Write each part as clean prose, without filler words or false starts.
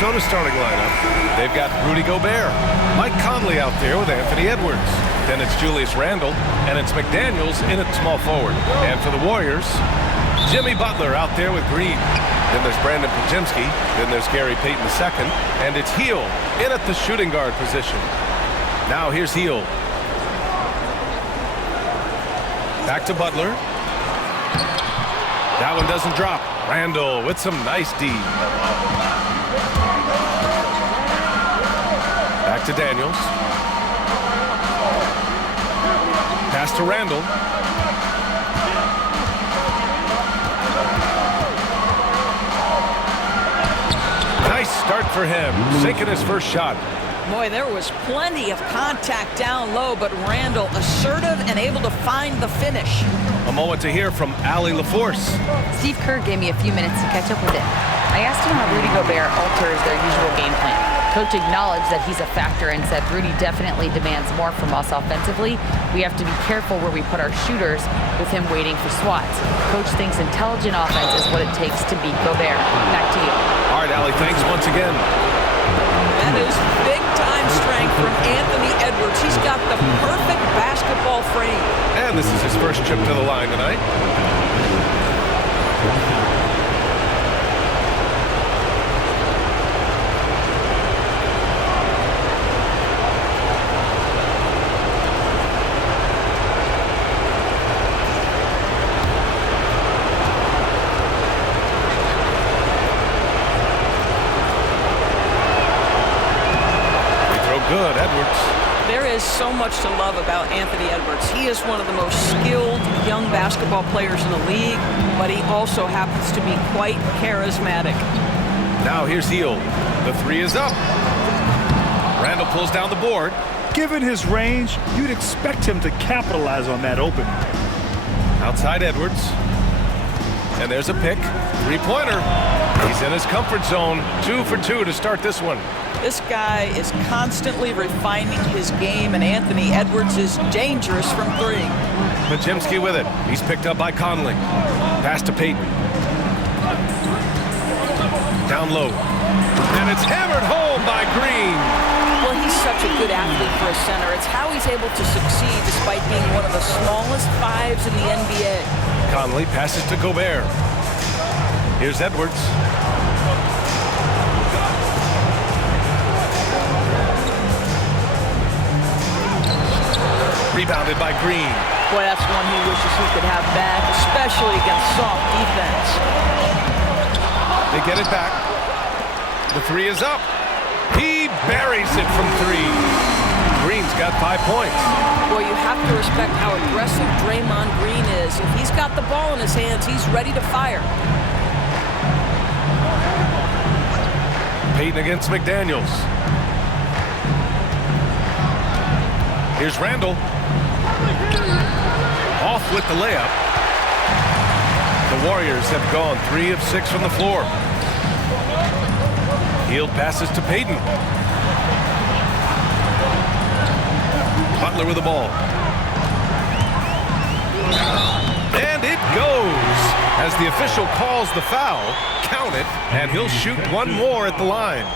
Minnesota starting lineup, they've got Rudy Gobert, Mike Conley out there with Anthony Edwards. Then it's Julius Randle, and it's McDaniels in at small forward. And for the Warriors, Jimmy Butler out there with Green. Then there's Brandon Podziemski. Then there's Gary Payton II. And it's Hield in at the shooting guard position. Now here's Hield. Back to Butler. That one doesn't drop. Randle with some nice D. Back to Daniels. Pass to Randle. Nice start for him. Sinking his first shot. Boy, there was plenty of contact down low, but Randle assertive and able to find the finish. A moment to hear from Allie LaForce. Steve Kerr gave me a few minutes to catch up with it. I asked him how Rudy Gobert alters their usual game plan. Coach acknowledged that he's a factor and said Rudy definitely demands more from us offensively. We have to be careful where we put our shooters with him waiting for swats. Coach thinks intelligent offense is what it takes to beat Gobert. Back to you. All right, Allie, thanks once again. That is big-time strength from Anthony Edwards. He's got the perfect basketball frame. And this is his first trip to the line tonight. Good, Edwards. There is so much to love about Anthony Edwards. He is one of the most skilled young basketball players in the league, but he also happens to be quite charismatic. Now here's Hield. The three is up. Randle pulls down the board. Given his range, you'd expect him to capitalize on that opening. Outside Edwards. And there's a pick. Three-pointer. He's in his comfort zone. 2 for 2 to start this one. This guy is constantly refining his game, and Anthony Edwards is dangerous from three. Podziemski with it. He's picked up by Conley. Pass to Payton. Down low. And it's hammered home by Green. Well, he's such a good athlete for a center. It's how he's able to succeed despite being one of the smallest fives in the NBA. Conley passes to Gobert. Here's Edwards. Rebounded by Green. Boy, that's one he wishes he could have back, especially against soft defense. They get it back. The three is up. He buries it from three. Green's got 5 points. Boy, you have to respect how aggressive Draymond Green is. If he's got the ball in his hands, he's ready to fire. Payton against McDaniels. Here's Randle. Off with the layup. The Warriors have gone 3 of 6 from the floor. Hield passes to Payton. Butler with the ball. And it goes. As the official calls the foul, count it, and he'll shoot one more at the line.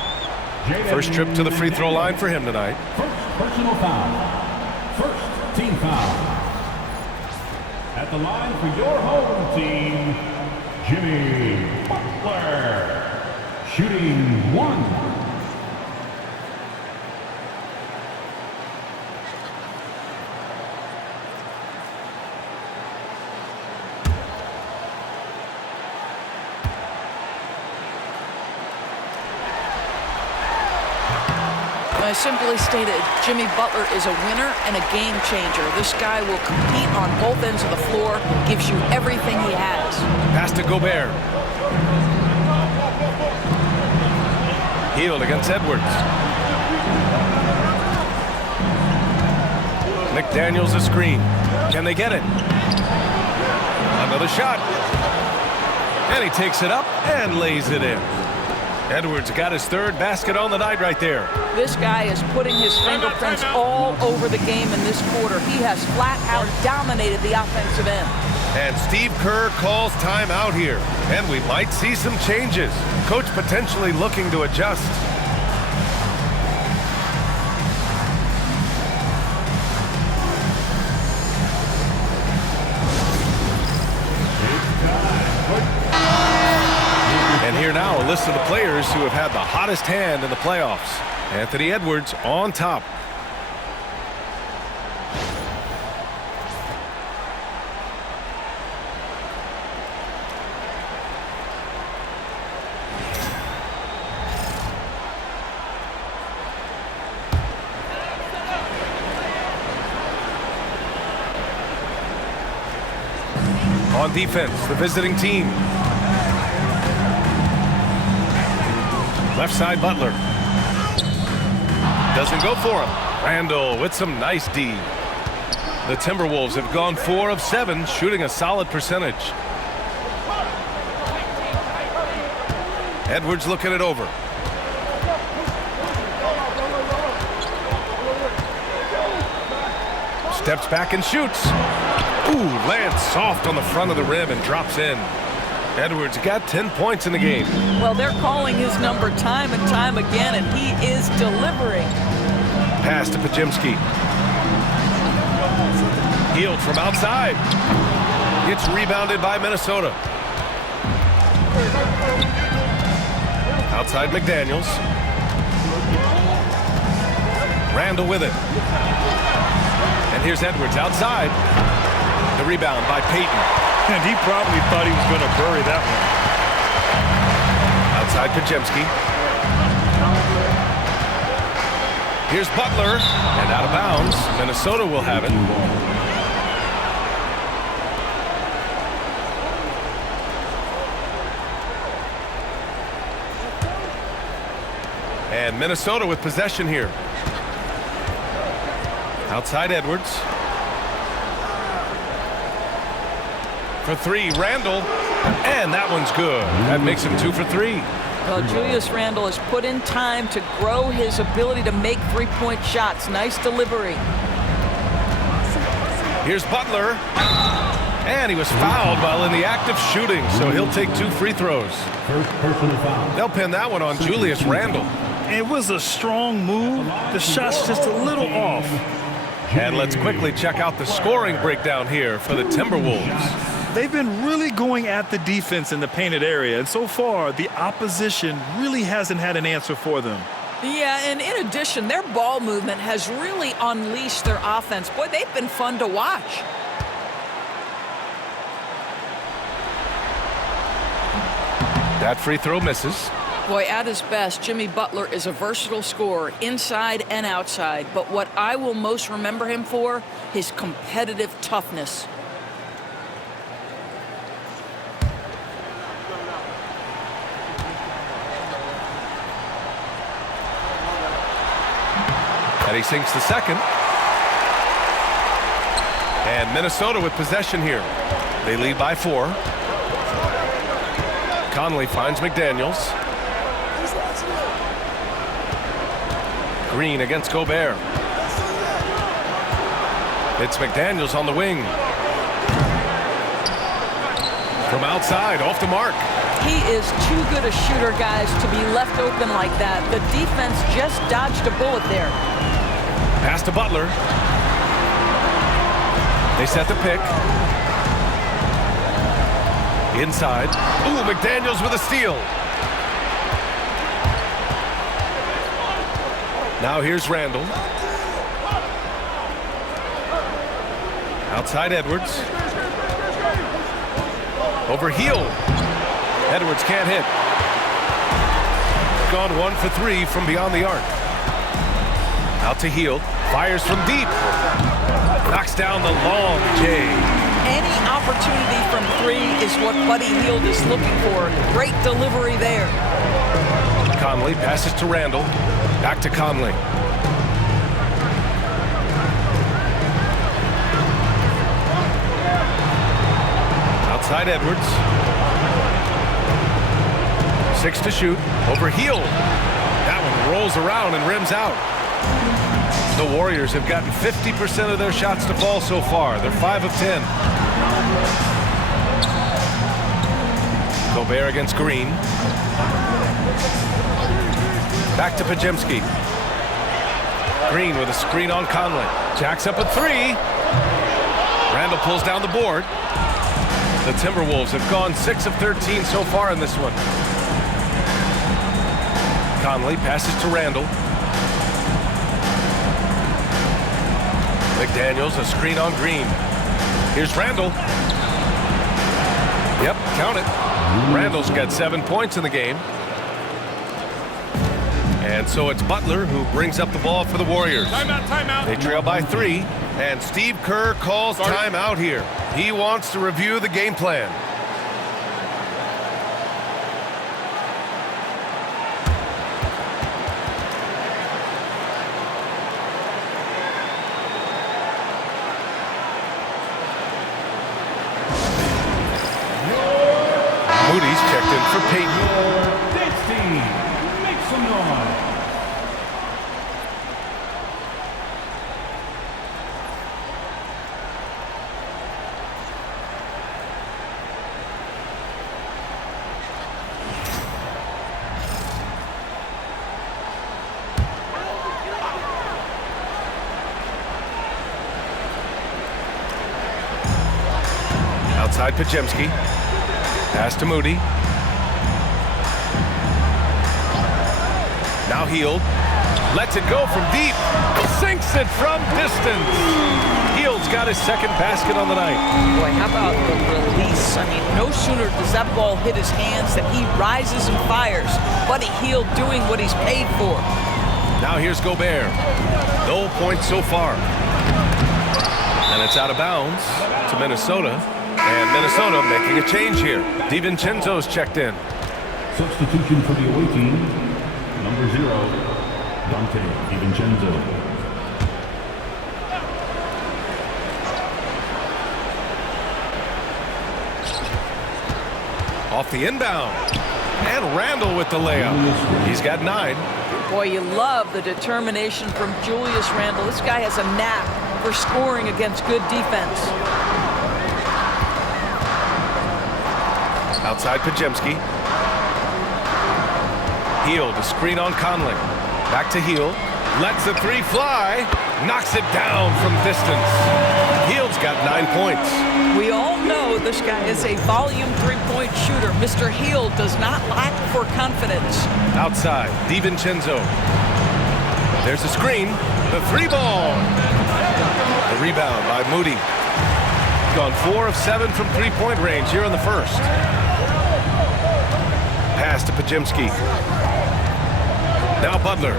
First trip to the free throw line for him tonight. First personal foul. First team foul. At the line for your home team, Jimmy Butler. Shooting 1. I simply stated, Jimmy Butler is a winner and a game changer. This guy will compete on both ends of the floor, gives you everything he has. Pass to Gobert. Hield against Edwards. McDaniels a screen. Can they get it? Another shot. And he takes it up and lays it in. Edwards got his third basket on the night right there. This guy is putting his fingerprints all over the game in this quarter. He has flat out dominated the offensive end. And Steve Kerr calls timeout here. And we might see some changes. Coach potentially looking to adjust. And here now, a list of the players who have had the hottest hand in the playoffs. Anthony Edwards on top. On defense, the visiting team. Left side, Butler. Doesn't go for him. Randall with some nice D. The Timberwolves have gone 4 of 7, shooting a solid percentage. Edwards looking it over. Steps back and shoots. Ooh, lands soft on the front of the rim and drops in. Edwards got 10 points in the game. Well, they're calling his number time and time again, and he is delivering. Pass to Pajimski. Healed from outside. Gets rebounded by Minnesota. Outside McDaniels. Randall with it. And here's Edwards outside. The rebound by Payton. And he probably thought he was going to bury that one. Outside Pajemski. Here's Butler. And out of bounds. Minnesota will have it. And Minnesota with possession here. Outside Edwards. For 3, Randall. And that one's good. That makes him 2 for 3. Well, Julius Randle has put in time to grow his ability to make three-point shots. Nice delivery. Here's Butler. And he was fouled while in the act of shooting, so he'll take 2 free throws. First personal foul. They'll pin that one on Julius Randle. It was a strong move. The shot's just a little off. And let's quickly check out the scoring breakdown here for the Timberwolves. They've been really going at the defense in the painted area, and so far, the opposition really hasn't had an answer for them. Yeah, and in addition, their ball movement has really unleashed their offense. Boy, they've been fun to watch. That free throw misses. Boy, at his best, Jimmy Butler is a versatile scorer, inside and outside. But what I will most remember him for, his competitive toughness. And he sinks the second. And Minnesota with possession here. They lead by 4. Conley finds McDaniels. Green against Gobert. It's McDaniels on the wing. From outside, off the mark. He is too good a shooter, guys, to be left open like that. The defense just dodged a bullet there. Pass to Butler. They set the pick. Inside. Ooh, McDaniels with a steal. Now here's Randall. Outside Edwards. Over Heel. Edwards can't hit. Gone 1 for 3 from beyond the arc. Out to Heel. Fires from deep. Knocks down the long J. Any opportunity from 3 is what Buddy Hield is looking for. Great delivery there. Conley passes to Randall. Back to Conley. Outside Edwards. 6 to shoot. Over Heel. That one rolls around and rims out. The Warriors have gotten 50% of their shots to fall so far. They're 5 of 10. Gobert against Green. Back to Podziemski. Green with a screen on Conley. Jacks up a three. Randall pulls down the board. The Timberwolves have gone 6 of 13 so far in this one. Conley passes to Randall. McDaniels, a screen on Green. Here's Randall. Yep, count it. Randall's got 7 points in the game. And so it's Butler who brings up the ball for the Warriors. Timeout. They trail by 3, and Steve Kerr calls timeout here. He wants to review the game plan. Moody's checked in for Peyton. Knicks team, make some noise. Outside Podziemski. Pass to Moody. Now Hield. Lets it go from deep. Sinks it from distance. Hield's got his second basket on the night. Boy, how about the release? I mean, no sooner does that ball hit his hands than he rises and fires. Buddy Hield doing what he's paid for. Now here's Gobert. No points so far. And it's out of bounds to Minnesota. And Minnesota making a change here. DiVincenzo's checked in. Substitution for the away team, number 0, Dante DiVincenzo. Off the inbound. And Randall with the layup. He's got 9. Boy, you love the determination from Julius Randle. This guy has a knack for scoring against good defense. Outside Podziemski. Hield, a screen on Conley. Back to Hield. Lets the 3 fly. Knocks it down from distance. Hield's got 9 points. We all know this guy is a volume 3-point shooter. Mr. Hield does not lack for confidence. Outside, DiVincenzo. There's a screen. The 3 ball. The rebound by Moody. Gone 4 of 7 from 3-point range here in the first. Pass to Podziemski. Now Butler.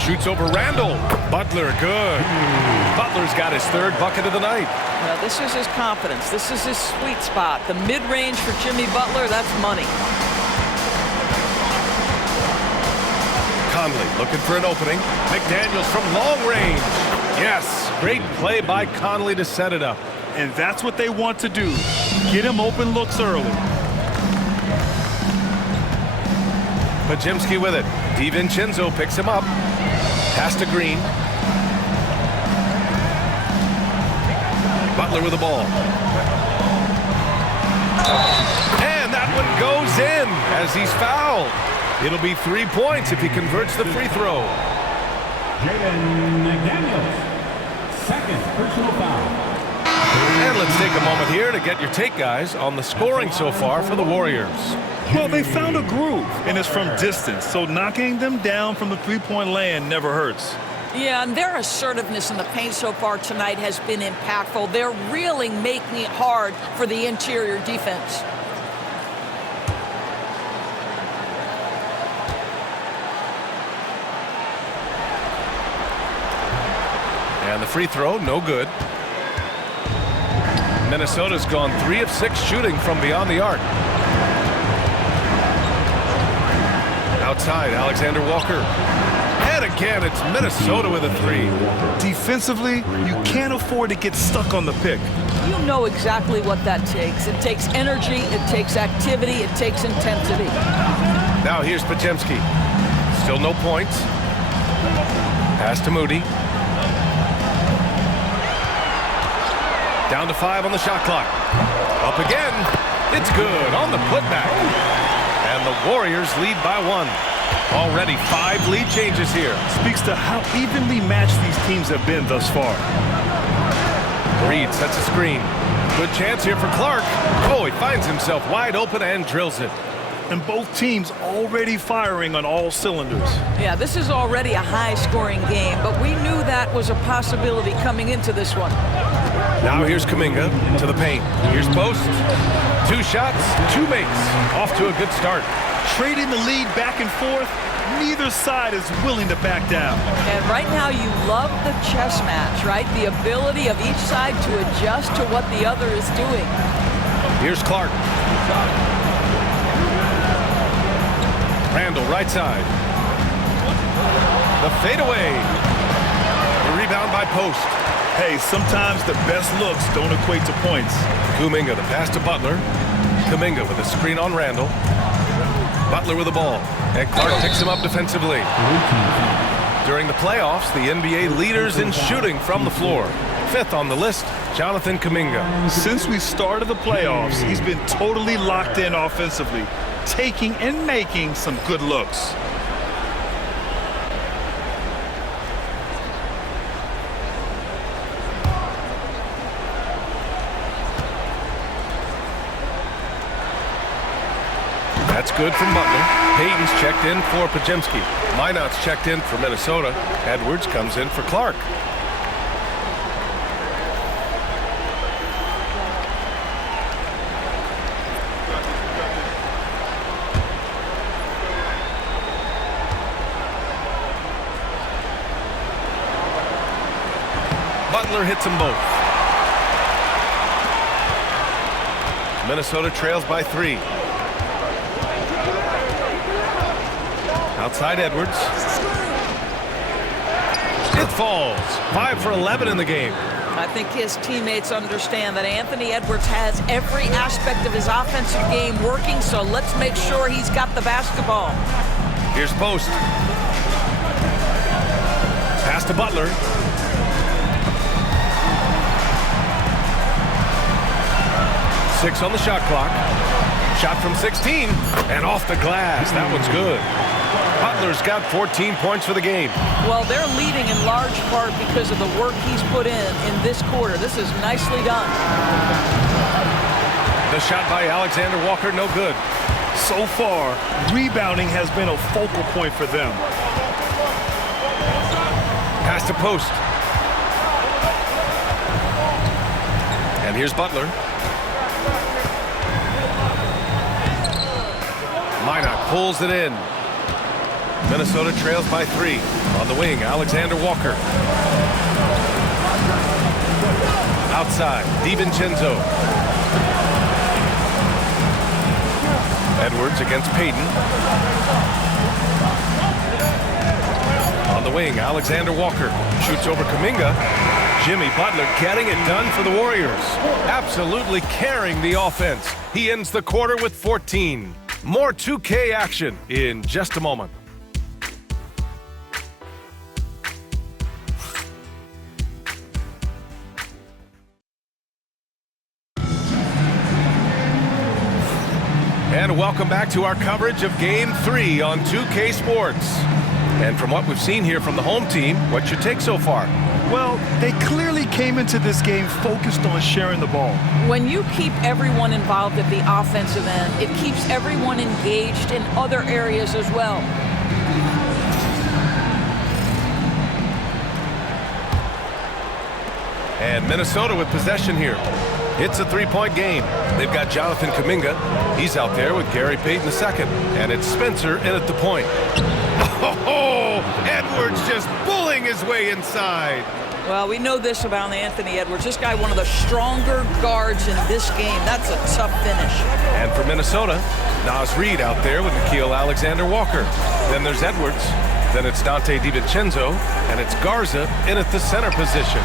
Shoots over Randall. Butler, good. Butler's got his 3rd bucket of the night. Now, this is his confidence. This is his sweet spot. The mid-range for Jimmy Butler, that's money. Conley looking for an opening. McDaniels from long range. Yes, great play by Conley to set it up. And that's what they want to do. Get him open looks early. Podziemski with it. DiVincenzo picks him up. Pass to Green. Butler with the ball. And that one goes in as he's fouled. It'll be 3 points if he converts the free throw. Jaden McDaniels, 2nd personal foul. And let's take a moment here to get your take, guys, on the scoring so far for the Warriors. Well, they found a groove, and it's from distance, so knocking them down from the 3-point land never hurts. Yeah, and their assertiveness in the paint so far tonight has been impactful. They're really making it hard for the interior defense. And the free throw, no good. Minnesota's gone 3 of 6 shooting from beyond the arc. Outside, Alexander Walker. And again, it's Minnesota with a 3. Defensively, you can't afford to get stuck on the pick. You know exactly what that takes. It takes energy, it takes activity, it takes intensity. Now here's Podziemski. Still no points. Pass to Moody. Down to 5 on the shot clock. Up again. It's good on the putback. And the Warriors lead by 1. Already 5 lead changes here. Speaks to how evenly matched these teams have been thus far. Reed sets a screen. Good chance here for Clark. Oh, he finds himself wide open and drills it. And both teams already firing on all cylinders. Yeah, this is already a high-scoring game, but we knew that was a possibility coming into this one. Now here's Kuminga to the paint. Here's Post. 2 shots, 2 makes. Off to a good start. Trading the lead back and forth, neither side is willing to back down. And right now you love the chess match, right? The ability of each side to adjust to what the other is doing. Here's Clark. Randall, right side. The fadeaway. The rebound by Post. Hey, sometimes the best looks don't equate to points. Kuminga, the pass to Butler. Kuminga with a screen on Randall. Butler with the ball. And Clark picks him up defensively. During the playoffs, the NBA leaders in shooting from the floor. 5th on the list, Jonathan Kuminga. Since we started the playoffs, he's been totally locked in offensively, taking and making some good looks. That's good from Butler. Payton's checked in for Pajemski. Minot's checked in for Minnesota. Edwards comes in for Clark. Butler hits them both. Minnesota trails by 3. Outside Edwards. It falls. 5 for 11 in the game. I think his teammates understand that Anthony Edwards has every aspect of his offensive game working, so let's make sure he's got the basketball. Here's Post. Pass to Butler. Six on the shot clock. Shot from 16 and off the glass. That one's good. Butler's got 14 points for the game. Well, they're leading in large part because of the work he's put in this quarter. This is nicely done. The shot by Alexander Walker, no good. So far, rebounding has been a focal point for them. Pass to Post. And here's Butler. Minot pulls it in. Minnesota trails by 3. On the wing, Alexander Walker. Outside, DiVincenzo. Edwards against Payton. On the wing, Alexander Walker. Shoots over Kuminga. Jimmy Butler getting it done for the Warriors. Absolutely carrying the offense. He ends the quarter with 14. More 2K action in just a moment. And welcome back to our coverage of Game 3 on 2K Sports. And from what we've seen here from the home team, what's your take so far? Well, they clearly came into this game focused on sharing the ball. When you keep everyone involved at the offensive end, it keeps everyone engaged in other areas as well. And Minnesota with possession here. It's a 3-point game. They've got Jonathan Kuminga. He's out there with Gary Payton II. And it's Spencer in at the point. Oh, Edwards just bullying his way inside. Well, we know this about Anthony Edwards. This guy, one of the stronger guards in this game. That's a tough finish. And for Minnesota, Naz Reid out there with Nickeil Alexander-Walker. Then there's Edwards. Then it's Dante DiVincenzo. And it's Garza in at the center position.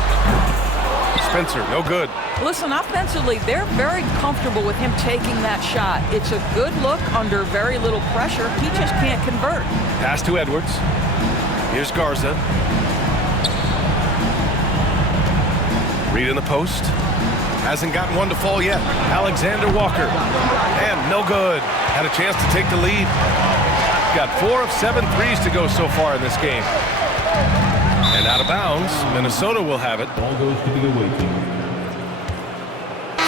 Spencer, no good. Listen, offensively, they're very comfortable with him taking that shot. It's a good look under very little pressure. He just can't convert. Pass to Edwards. Here's Garza. Reid in the post. Hasn't gotten one to fall yet. Alexander Walker. And no good. Had a chance to take the lead. Got 4 of 7 threes to go so far in this game. And out of bounds, Minnesota will have it. Ball goes to the away team.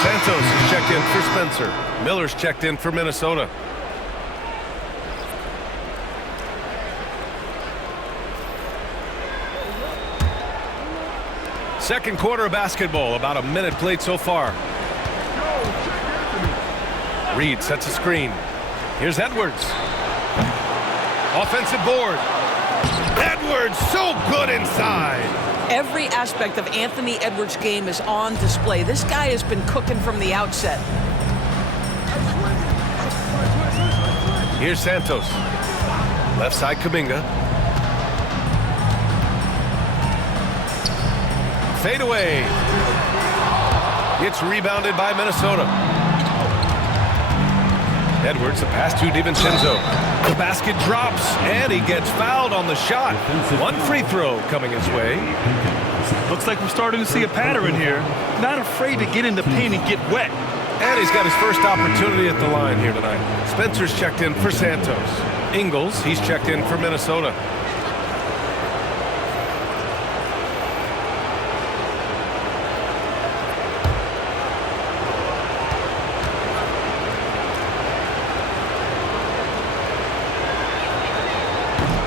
Santos is checked in for Spencer. Miller's checked in for Minnesota. Second quarter of basketball, about a minute played so far. Reed sets a screen. Here's Edwards. Offensive board. Edwards so good inside. Every aspect of Anthony Edwards' game is on display. This guy has been cooking from the outset. Here's Santos. Left side Kuminga. Fade away. It's rebounded by Minnesota. Edwards, the pass to DiVincenzo. The basket drops, and he gets fouled on the shot. One free throw coming his way. Looks like we're starting to see a pattern here. Not afraid to get in the paint and get wet. And he's got his first opportunity at the line here tonight. Spencer's checked in for Santos. Ingles, he's checked in for Minnesota.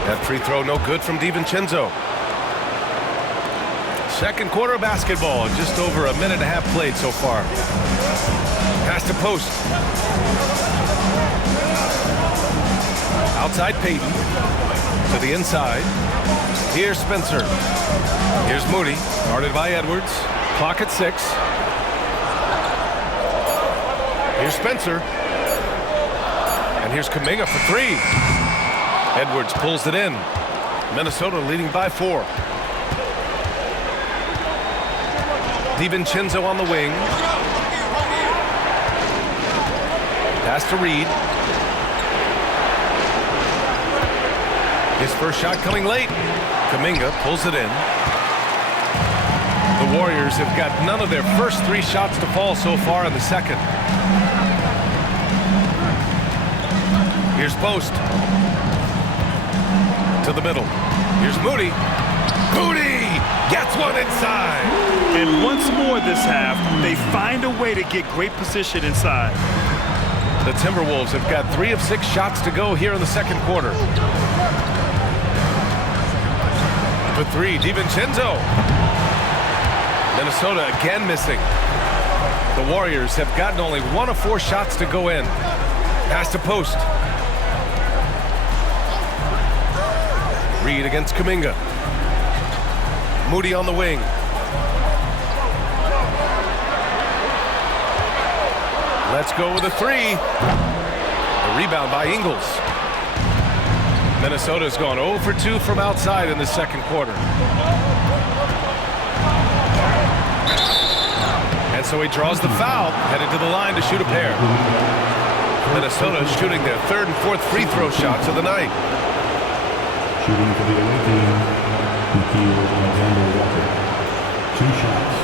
That free throw no good from DiVincenzo. Second quarter of basketball, just over a minute and a half played so far. Pass to post. Outside Payton. To the inside. Here's Spencer. Here's Moody. Guarded by Edwards. Clock at 6. Here's Spencer. And here's Kuminga for 3. Edwards pulls it in. Minnesota leading by 4. DiVincenzo on the wing. Pass to Reed. His first shot coming late. Kuminga pulls it in. The Warriors have got none of their first 3 shots to fall so far in the second. Here's Post. To the middle. Here's Moody. Moody gets one inside. And once more this half, they find a way to get great position inside. The Timberwolves have got 3 of 6 shots to go here in the second quarter. For 3, DiVincenzo. Minnesota again missing. The Warriors have gotten only 1 of 4 shots to go in. Pass to Post. Reed against Kuminga. Moody on the wing. Let's go with a 3. A rebound by Ingles. Minnesota's gone 0 for 2 from outside in the second quarter. And so he draws the foul, headed to the line to shoot a pair. Minnesota is shooting their 3rd and 4th free throw shots of the night. Shooting for the away team, Alexander Walker. 2 shots.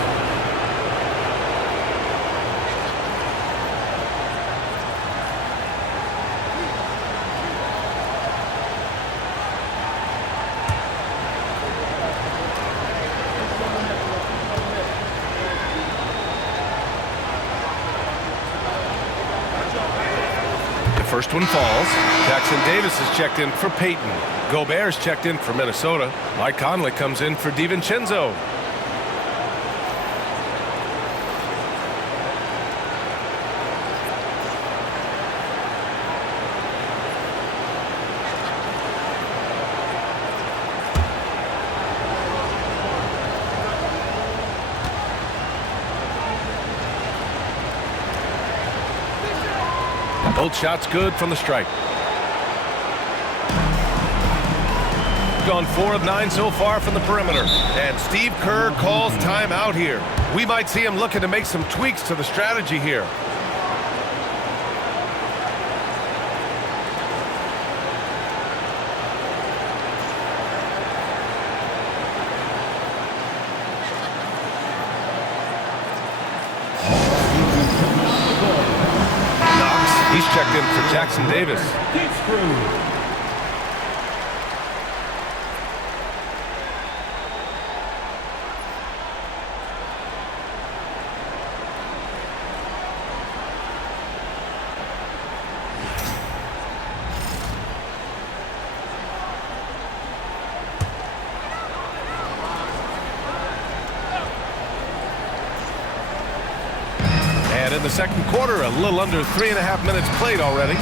First one falls. Jackson Davis is checked in for Payton. Gobert's checked in for Minnesota. Mike Conley comes in for DiVincenzo. Both shots good from the stripe. Gone 4 of 9 so far from the perimeter. And Steve Kerr calls timeout here. We might see him looking to make some tweaks to the strategy here. He's checked in for Jackson Davis. And in the second quarter, a little under 3.5 minutes played already.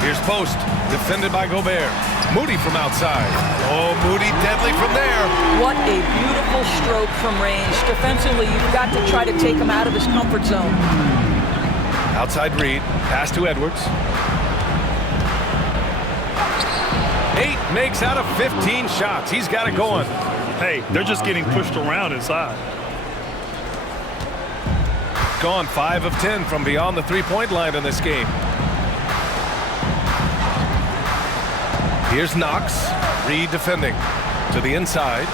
Here's Post, defended by Gobert. Moody from outside. Oh, Moody deadly from there. What a beautiful stroke from range. Defensively, you've got to try to take him out of his comfort zone. Outside Reed, pass to Edwards. 8 makes out of 15 shots. He's got it going. Hey, they're just getting pushed around inside. Gone 5 of 10 from beyond the three-point line in this game. Here's Knox. Reed defending. To the inside.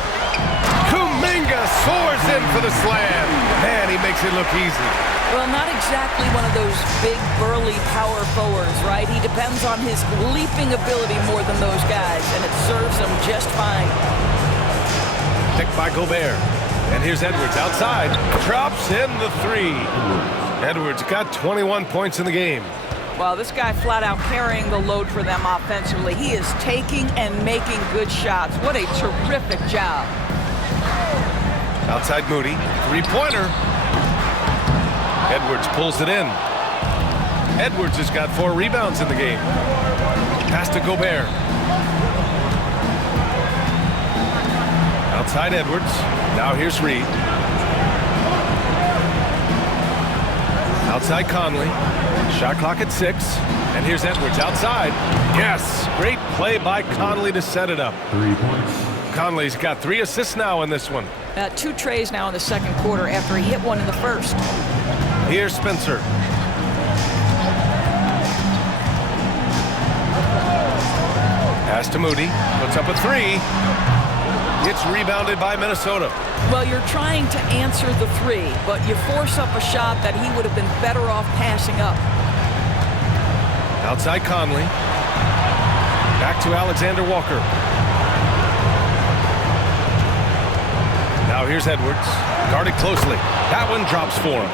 Kuminga soars in for the slam. Man, he makes it look easy. Well, not exactly one of those big, burly power forwards, right? He depends on his leaping ability more than those guys, and it serves him just fine. Picked by Gobert. And here's Edwards outside. Drops in the 3. Edwards got 21 points in the game. Well, this guy flat out carrying the load for them offensively. He is taking and making good shots. What a terrific job. Outside Moody. Three-pointer. Edwards pulls it in. Edwards has got 4 rebounds in the game. Pass to Gobert. Outside Edwards. Now here's Reed. Outside Conley. Shot clock at 6. And here's Edwards outside. Yes, great play by Conley to set it up. 3 points. Conley's got 3 assists now in this one. 2 trays now in the second quarter after he hit one in the first. Here's Spencer. Pass to Moody. Puts up a 3. It's rebounded by Minnesota. Well, you're trying to answer the 3, but you force up a shot that he would have been better off passing up. Outside Conley. Back to Alexander Walker. Now here's Edwards. Guarded closely. That one drops for him.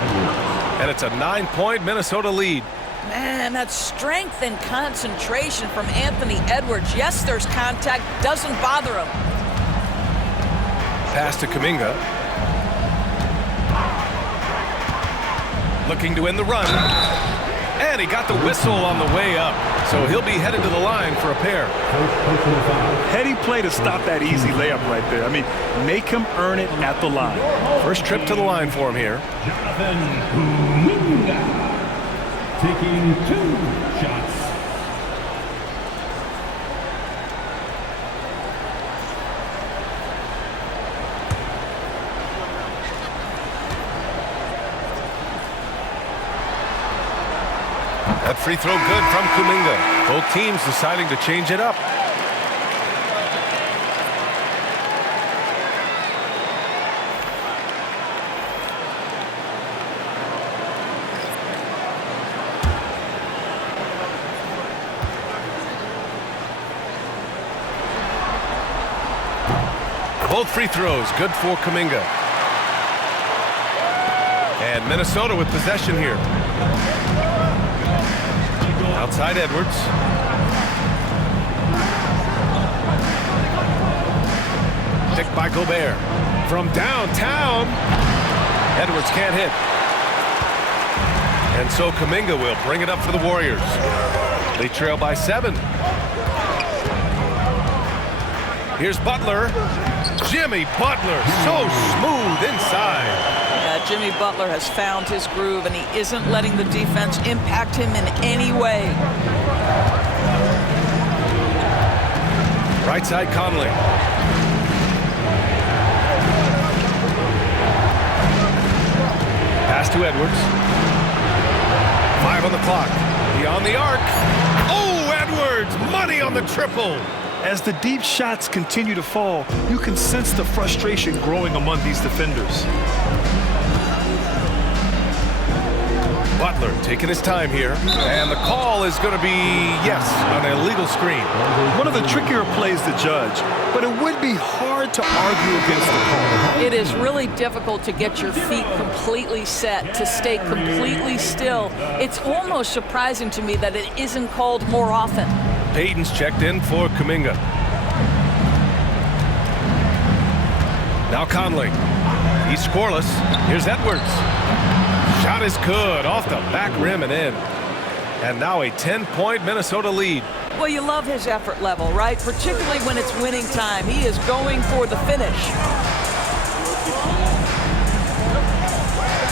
And it's a 9-point Minnesota lead. Man, that's strength and concentration from Anthony Edwards. Yes, there's contact. Doesn't bother him. Pass to Kuminga. Looking to win the run. And he got the whistle on the way up. So he'll be headed to the line for a pair. Heady play to stop that easy layup right there. I mean, make him earn it at the line. First trip to the line for him here. Jonathan Kuminga taking 2 shots. That free throw good from Kuminga. Both teams deciding to change it up. Both free throws good for Kuminga. And Minnesota with possession here. Outside Edwards. Picked by Gobert. From downtown. Edwards can't hit. And so Kuminga will bring it up for the Warriors. They trail by 7. Here's Butler. Jimmy Butler, so smooth inside. Yeah, Jimmy Butler has found his groove, and he isn't letting the defense impact him in any way. Right side Conley. Pass to Edwards. 5 on the clock. Beyond the arc. Oh, Edwards! Money on the triple. As the deep shots continue to fall, you can sense the frustration growing among these defenders. Butler taking his time here, and the call is going to be, yes, an illegal screen. One of the trickier plays to judge, but it would be hard to argue against the call. It is really difficult to get your feet completely set, to stay completely still. It's almost surprising to me that it isn't called more often. Payton's checked in for Kuminga. Now Conley. He's scoreless. Here's Edwards. Shot is good, off the back rim and in. And now a 10-point Minnesota lead. Well, you love his effort level, right? Particularly when it's winning time. He is going for the finish.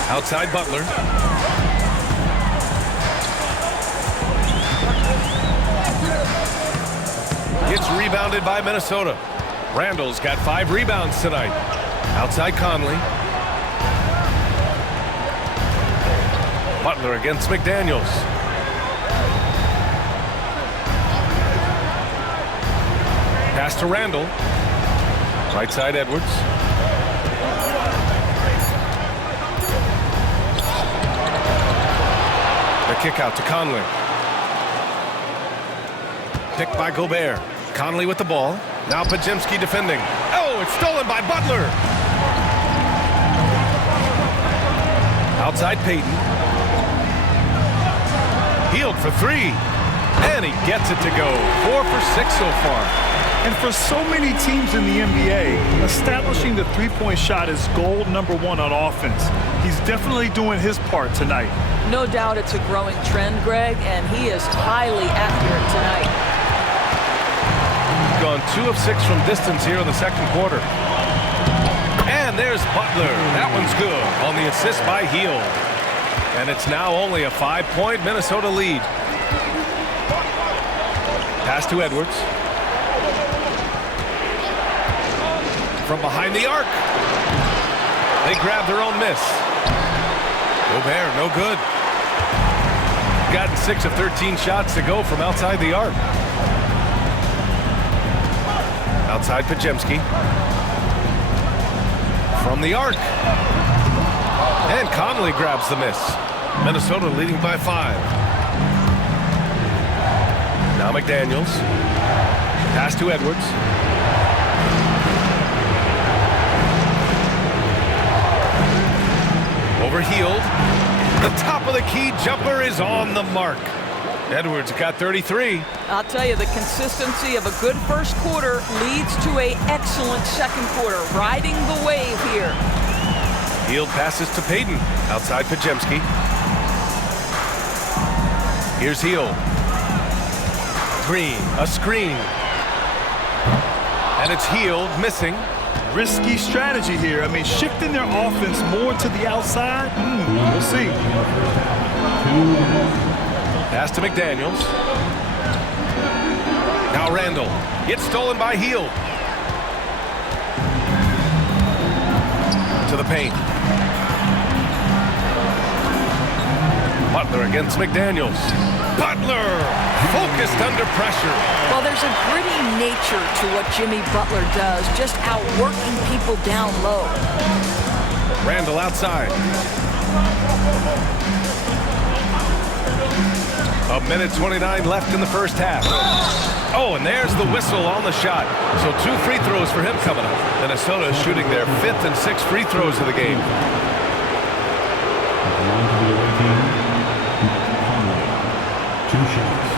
Outside Butler. Gets rebounded by Minnesota. Randall's got 5 rebounds tonight. Outside Conley. Butler against McDaniels. Pass to Randall. Right side Edwards. The kick out to Conley. Picked by Gobert. Conley with the ball. Now Podziemski defending. Oh, it's stolen by Butler. Outside Payton. Healed for 3. And he gets it to go. 4 for 6 so far. And for so many teams in the NBA, establishing the three-point shot is goal number 1 on offense. He's definitely doing his part tonight. No doubt it's a growing trend, Greg, and he is highly accurate tonight. Gone 2 of 6 from distance here in the second quarter. And there's Butler. That one's good on the assist by Hield. And it's now only a 5-point Minnesota lead. Pass to Edwards. From behind the arc. They grab their own miss. Gobert, no good. Gotten 6 of 13 shots to go from outside the arc. Outside Podziemski. From the arc. And Conley grabs the miss. Minnesota leading by 5. Now McDaniels. Pass to Edwards. Over Hield. The top of the key jumper is on the mark. Edwards got 33. I'll tell you, the consistency of a good first quarter leads to an excellent second quarter, riding the wave here. Hield passes to Payton. Outside Podziemski. Here's Hield. Green, a screen. And it's Hield missing. Risky strategy here. I mean, shifting their offense more to the outside. We'll see. Pass to McDaniels. Now Randall. Gets stolen by Hield. To the paint. Butler against McDaniels. Butler focused under pressure. Well, there's a gritty nature to what Jimmy Butler does, just outworking people down low. Randall outside. A minute 29 left in the first half. Oh, and there's the whistle on the shot. So 2 free throws for him coming up. Minnesota is shooting their 5th and 6th free throws of the game. Two shots.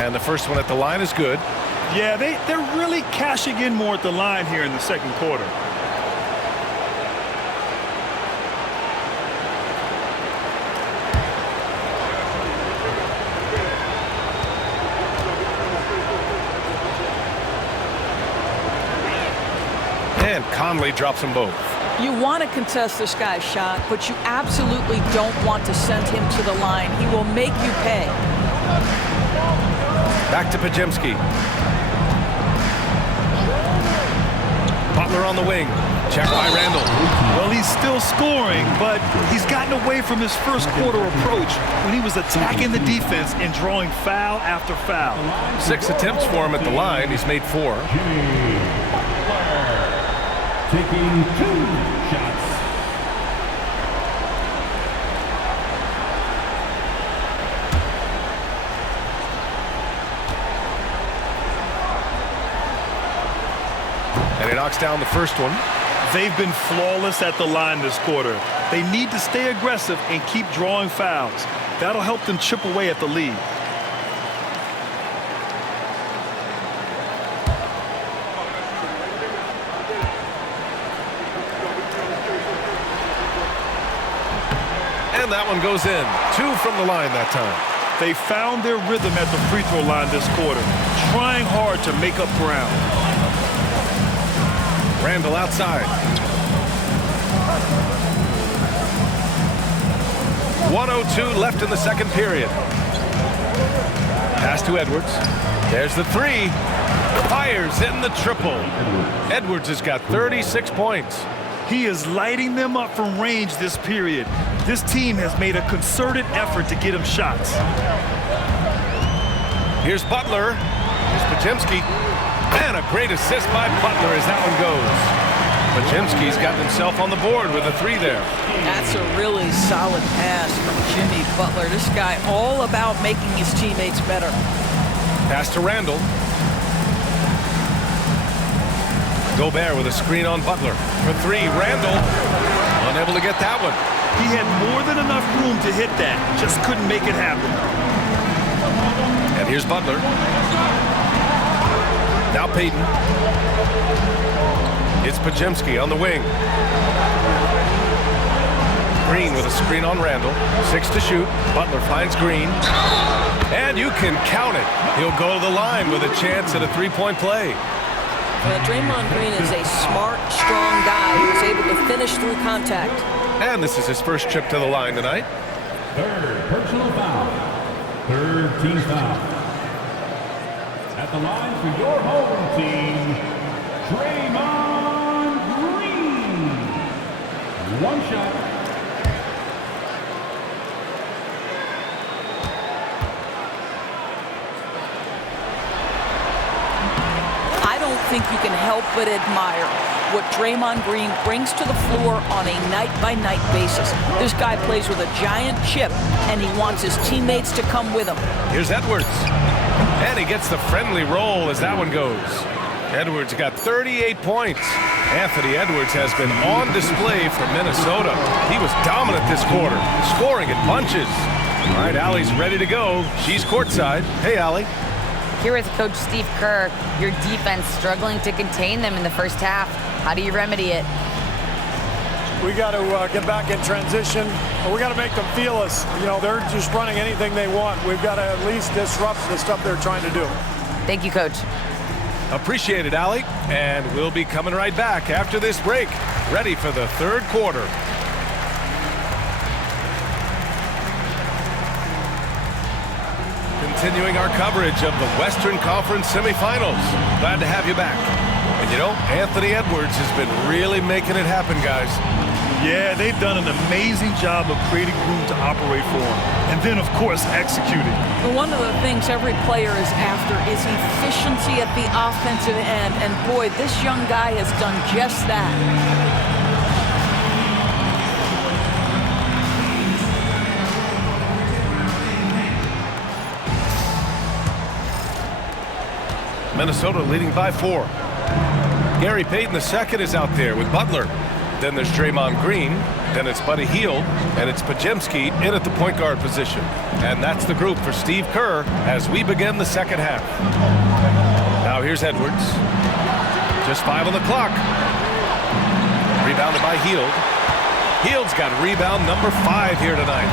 And the first one at the line is good. Yeah, they're really cashing in more at the line here in the second quarter. And Conley drops them both. You want to contest this guy's shot, but you absolutely don't want to send him to the line. He will make you pay. Back to Podziemski. Butler on the wing. Check by Randall. Well, he's still scoring, but he's gotten away from his first quarter approach when he was attacking the defense and drawing foul after foul. 6 attempts for him at the line. He's made 4. Taking 2 shots. And he knocks down the first one. They've been flawless at the line this quarter. They need to stay aggressive and keep drawing fouls. That'll help them chip away at the lead. And that one goes in. 2 from the line that time. They found their rhythm at the free throw line this quarter, trying hard to make up ground. Randall outside. 1:02 left in the second period. Pass to Edwards. There's the 3. Fires in the triple. Edwards has got 36 points. He is lighting them up from range this period. This team has made a concerted effort to get him shots. Here's Butler. Here's Podziemski. And a great assist by Butler as that one goes. Podziemski's gotten himself on the board with a 3 there. That's a really solid pass from Jimmy Butler. This guy all about making his teammates better. Pass to Randall. Gobert with a screen on Butler. For 3, Randall unable to get that one. He had more than enough room to hit that, just couldn't make it happen. And here's Butler. Now Payton. It's Podziemski on the wing. Green with a screen on Randall. 6 to shoot. Butler finds Green. And you can count it. He'll go to the line with a chance at a 3-point play. Well, Draymond Green is a smart, strong guy who's able to finish through contact. And this is his first trip to the line tonight. 3rd personal foul. 3rd team foul. At the line for your home team, Draymond Green. 1 shot. I don't think you can help but admire what Draymond Green brings to the floor on a night-by-night basis. This guy plays with a giant chip, and he wants his teammates to come with him. Here's Edwards. And he gets the friendly roll as that one goes. Edwards got 38 points. Anthony Edwards has been on display for Minnesota. He was dominant this quarter, scoring in bunches. All right, Allie's ready to go. She's courtside. Hey, Allie. Here with Coach Steve Kerr, your defense struggling to contain them in the first half. How do you remedy it? We got to get back in transition. We got to make them feel us. You know, they're just running anything they want. We've got to at least disrupt the stuff they're trying to do. Thank you, Coach. Appreciate it, Allie. And we'll be coming right back after this break, ready for the 3rd quarter. Continuing our coverage of the Western Conference semifinals. Glad to have you back. And you know, Anthony Edwards has been really making it happen, guys. Yeah, they've done an amazing job of creating room to operate for him. And then, of course, executing. But one of the things every player is after is efficiency at the offensive end. And boy, this young guy has done just that. Minnesota leading by 4. Gary Payton II is out there with Butler. Then there's Draymond Green. Then it's Buddy Hield. And it's Podziemski in at the point guard position. And that's the group for Steve Kerr as we begin the second half. Now here's Edwards. Just 5 on the clock. Rebounded by Hield. Hield's got rebound number 5 here tonight.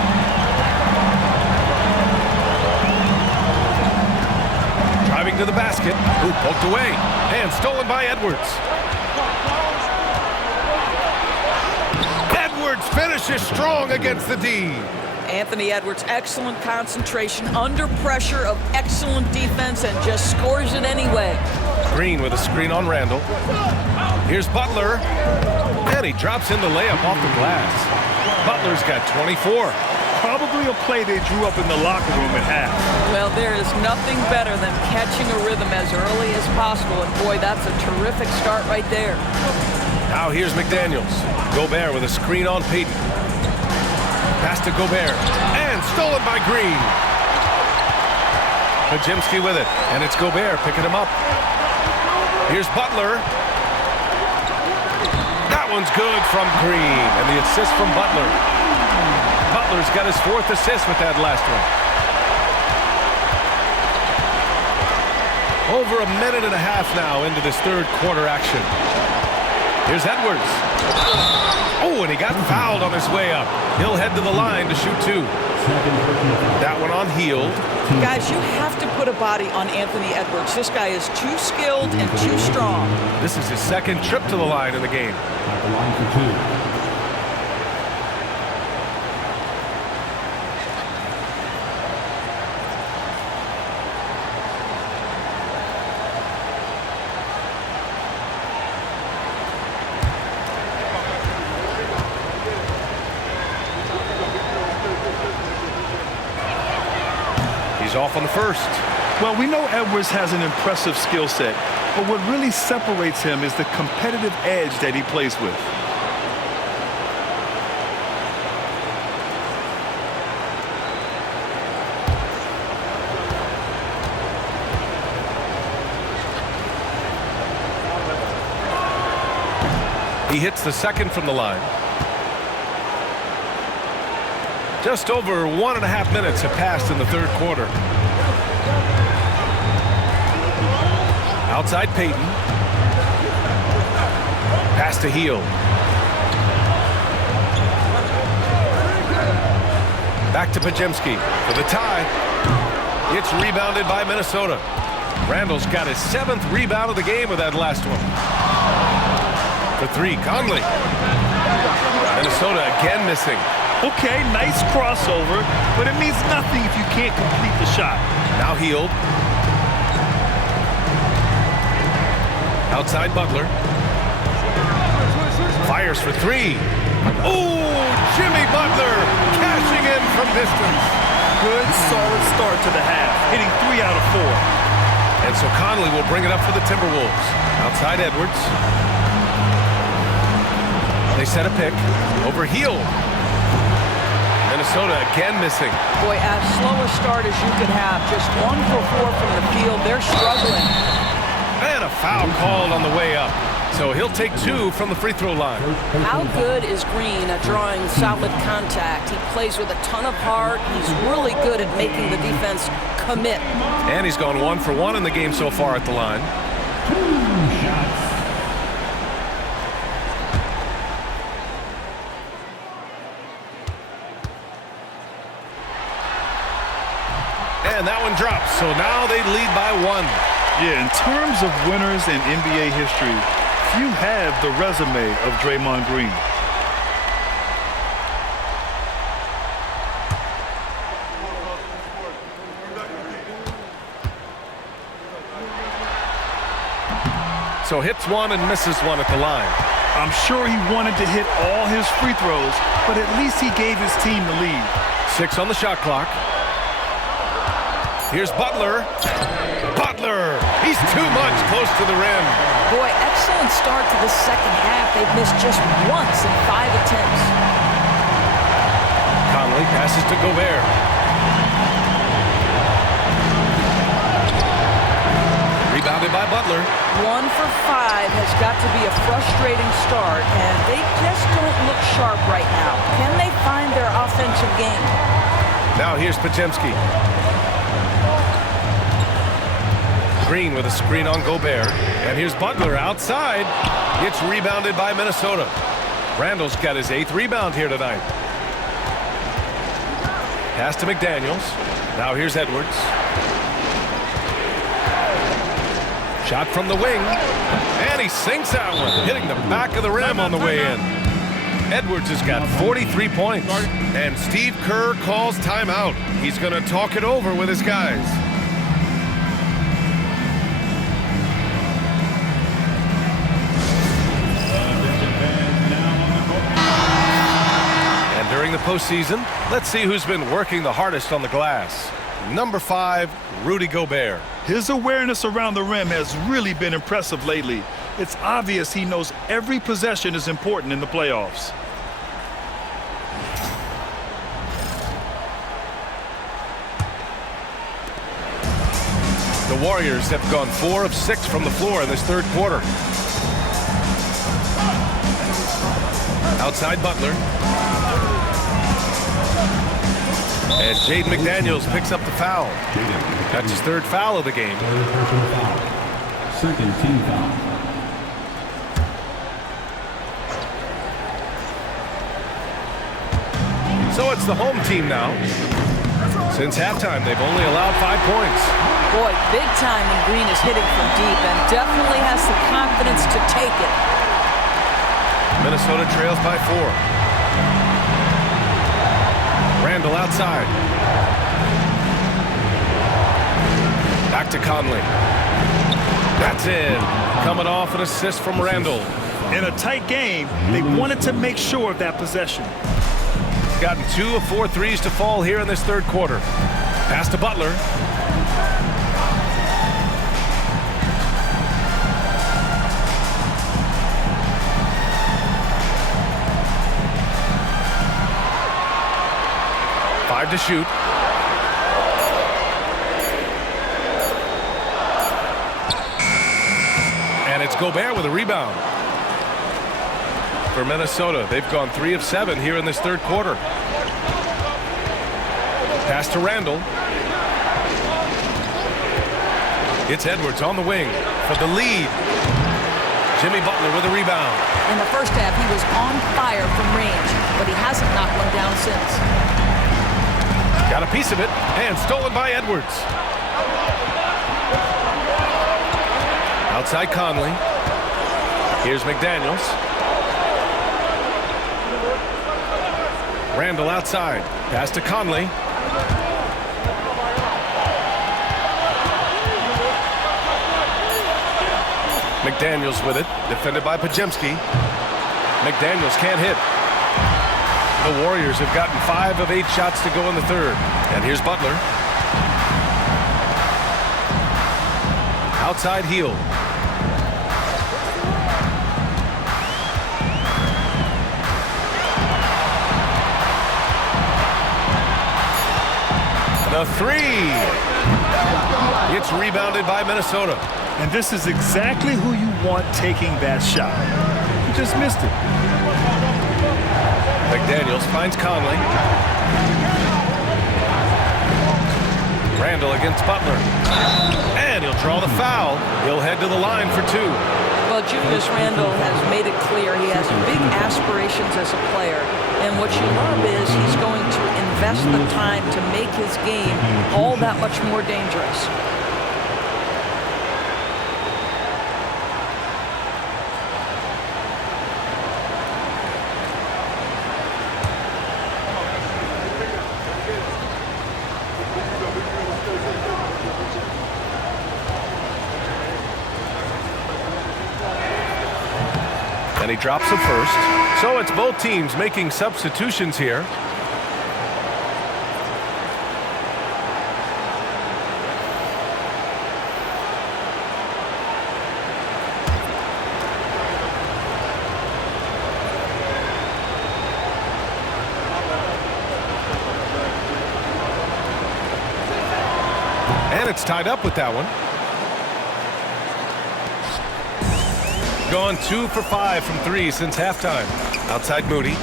Driving to the basket. Ooh, poked away. And stolen by Edwards. Edwards finishes strong against the D. Anthony Edwards, excellent concentration under pressure of excellent defense and just scores it anyway. Green with a screen on Randall. Here's Butler. And he drops in the layup off the glass. Butler's got 24. Probably a play they drew up in the locker room at half. Well, there is nothing better than catching a rhythm as early as possible, and boy, that's a terrific start right there. Now here's McDaniels. Gobert with a screen on Payton. Pass to Gobert, and stolen by Green. Podziemski with it, and it's Gobert picking him up. Here's Butler. That one's good from Green, and the assist from Butler. Butler's got his 4th assist with that last one. Over a minute and a half now into this third quarter action. Here's Edwards. Oh, and he got fouled on his way up. He'll head to the line to shoot 2. That one on Hield. Guys, you have to put a body on Anthony Edwards. This guy is too skilled and too strong. This is his 2nd trip to the line in the game. At the line for 2. Off on the first. Well, we know Edwards has an impressive skill set, but what really separates him is the competitive edge that he plays with. He hits the 2nd from the line. Just over 1.5 minutes have passed in the third quarter. Outside Payton. Pass to Hield. Back to Podziemski for the tie. It's rebounded by Minnesota. Randall's got his 7th rebound of the game with that last one. For 3, Conley. Minnesota again missing. Okay, nice crossover, but it means nothing if you can't complete the shot. Now Hield. Outside Butler. Fires for 3. Oh, Jimmy Butler cashing in from distance. Good, solid start to the half, hitting 3 out of 4. And so Conley will bring it up for the Timberwolves. Outside Edwards. They set a pick over Hield. Minnesota again missing. Boy, as slow a start as you could have. Just 1 for 4 from the field. They're struggling. And a foul called on the way up. So he'll take 2 from the free throw line. How good is Green at drawing solid contact? He plays with a ton of heart. He's really good at making the defense commit. And he's gone 1 for 1 in the game so far at the line. 2 shots. And that one drops, so now they lead by 1. Yeah, in terms of winners in NBA history, few have the resume of Draymond Green. So hits 1 and misses 1 at the line. I'm sure he wanted to hit all his free throws, but at least he gave his team the lead. 6 on the shot clock. Here's Butler. Butler! He's too much close to the rim. Boy, excellent start to the second half. They've missed just once in 5 attempts. Conley passes to Gobert. Rebounded by Butler. 1 for 5 has got to be a frustrating start, and they just don't look sharp right now. Can they find their offensive game? Now here's Podziemski. Green with a screen on Gobert. And here's Butler outside. It's rebounded by Minnesota. Randall's got his 8th rebound here tonight. Pass to McDaniels. Now here's Edwards. Shot from the wing. And he sinks that one, hitting the back of the rim on the way in. Edwards has got 43 points. And Steve Kerr calls timeout. He's going to talk it over with his guys. the postseason. Let's see who's been working the hardest on the glass. Number 5, Rudy Gobert. His awareness around the rim has really been impressive lately. It's obvious he knows every possession is important in the playoffs. The Warriors have gone 4 of 6 from the floor in this third quarter. Outside Butler. And Jaden McDaniels picks up the foul. That's his third foul of the game. Third personal foul. Second team foul. So it's the home team now. Since halftime, they've only allowed 5 points. Boy, big time when Green is hitting from deep and definitely has the confidence to take it. Minnesota trails by 4. Randall outside. Back to Conley. That's in. Coming off an assist from Randall. In a tight game, they wanted to make sure of that possession. Gotten 2 of 4 threes to fall here in this third quarter. Pass to Butler. Five to shoot. And it's Gobert with a rebound. For Minnesota, they've gone 3 of 7 here in this third quarter. Pass to Randall. It's Edwards on the wing for the lead. Jimmy Butler with a rebound. In the first half, he was on fire from range, but he hasn't knocked one down since. Got a piece of it, and stolen by Edwards. Outside Conley. Here's McDaniels. Randall outside. Pass to Conley. McDaniels with it. Defended by Pajemski. McDaniels can't hit. The Warriors have gotten 5 of 8 shots to go in the third. And here's Butler. Outside heel. The 3. It's rebounded by Minnesota. And this is exactly who you want taking that shot. You just missed it. McDaniels finds Conley. Randall against Butler. And he'll draw the foul. He'll head to the line for 2. Well, Julius Randle has made it clear he has big aspirations as a player. And what you love is he's going to invest the time to make his game all that much more dangerous. And he drops the first. So it's both teams making substitutions here. And it's tied up with that one. Gone 2 for 5 from 3 since halftime. Outside Moody.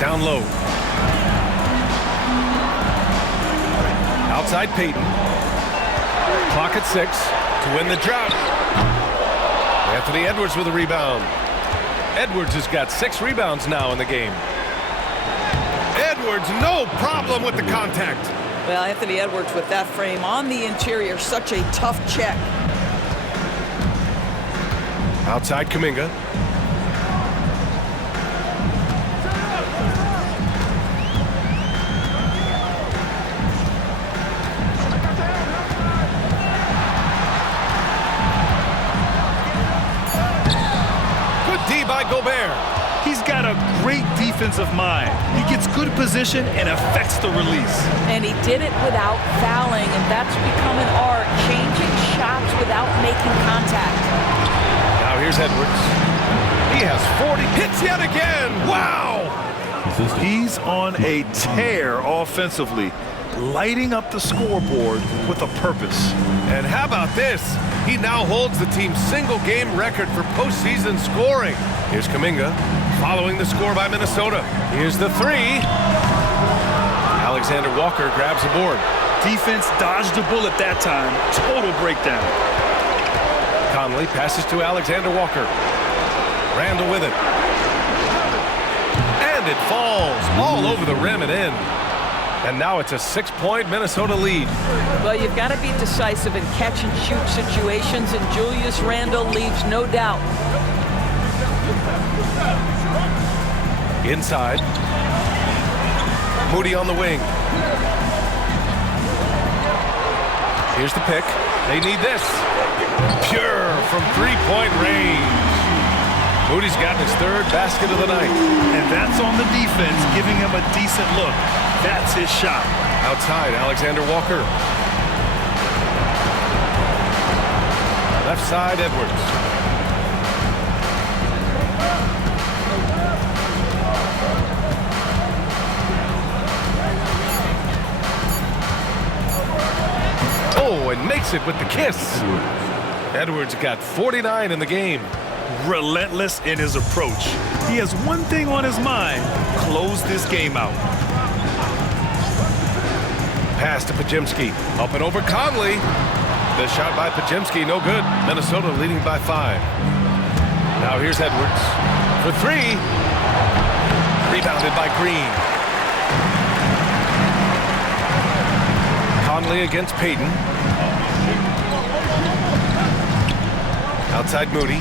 Down low. Outside Payton. Clock at 6 to win the drought. Anthony Edwards with a rebound. Edwards has got 6 rebounds now in the game. Edwards, no problem with the contact. Well, Anthony Edwards with that frame on the interior, such a tough check. Outside Kuminga. Good defensive mind. He gets good position and affects the release. And he did it without fouling, and that's become an art, changing shots without making contact. Now here's Edwards. He has 40 hits yet again. Wow! He's on a tear offensively, lighting up the scoreboard with a purpose. And how about this? He now holds the team's single-game record for postseason scoring. Here's Kuminga, following the score by Minnesota. Here's the three. Alexander Walker grabs the board. Defense dodged a bullet that time. Total breakdown. Conley passes to Alexander Walker. Randall with it. And it falls all over the rim and in. And now it's a 6-point Minnesota lead. Well, you've got to be decisive in catch-and-shoot situations, and Julius Randle leaves no doubt. Inside. Moody on the wing. Here's the pick. They need this. Pure from three-point range. Moody's gotten his third basket of the night. And that's on the defense, giving him a decent look. That's his shot. Outside, Alexander Walker. Left side, Edwards. Oh, and makes it with the kiss. Edwards got 49 in the game. Relentless in his approach. He has one thing on his mind: close this game out. Pass to Podziemski. Up and over Conley. The shot by Podziemski, no good. Minnesota leading by 5. Now here's Edwards for three. Rebounded by Green. Conley against Payton. Outside Moody.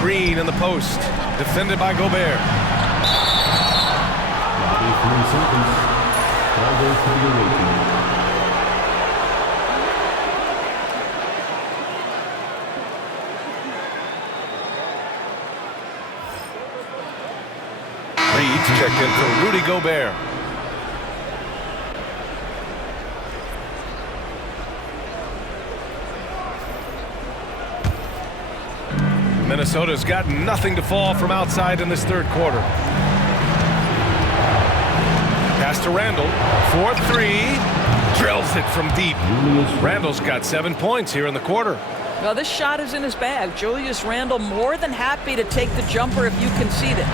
Green in the post. Defended by Gobert. 3 seconds. All goes to the rating. Reed's checked in for Rudy Gobert. Minnesota's got nothing to fall from outside in this third quarter. Pass to Randall. 4-3. Drills it from deep. Randall's got 7 points here in the quarter. Well, this shot is in his bag. Julius Randle more than happy to take the jumper if you concede it.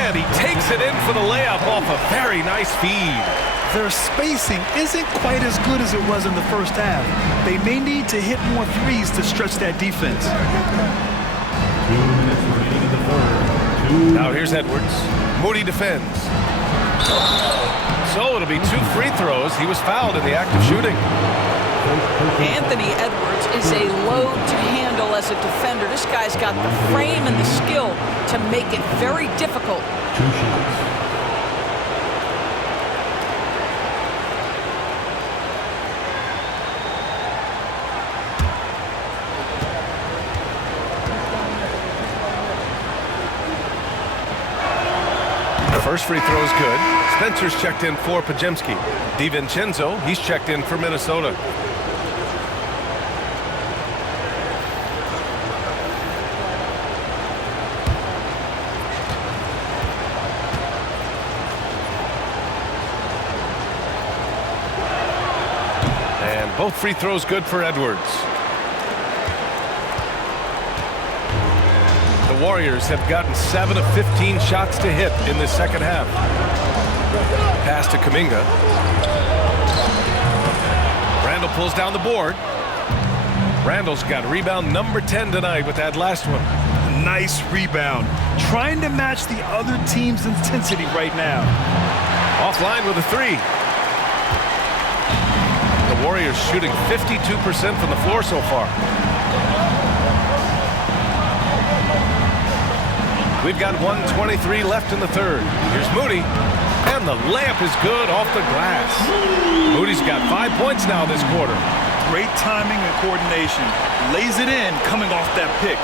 And he takes it in for the layup off a very nice feed. Their spacing isn't quite as good as it was in the first half. They may need to hit more threes to stretch that defense. 2 minutes remaining in the third. Now here's Edwards. Moody defends. So it'll be 2 free throws. He was fouled in the act of shooting. Anthony Edwards is a load to handle as a defender. This guy's got the frame and the skill to make it very difficult. 2 shots. First free throw is good. Spencer's checked in for Podziemski. DiVincenzo, he's checked in for Minnesota. And both free throws good for Edwards. The Warriors have gotten 7 of 15 shots to hit in this second half. Pass to Kuminga. Randall pulls down the board. Randall's got rebound number 10 tonight with that last one. Nice rebound. Trying to match the other team's intensity right now. Offline with a three. The Warriors shooting 52% from the floor so far. We've got 1:23 left in the third. Here's Moody. And the layup is good off the glass. Moody's got 5 points now this quarter. Great timing and coordination. Lays it in coming off that pick.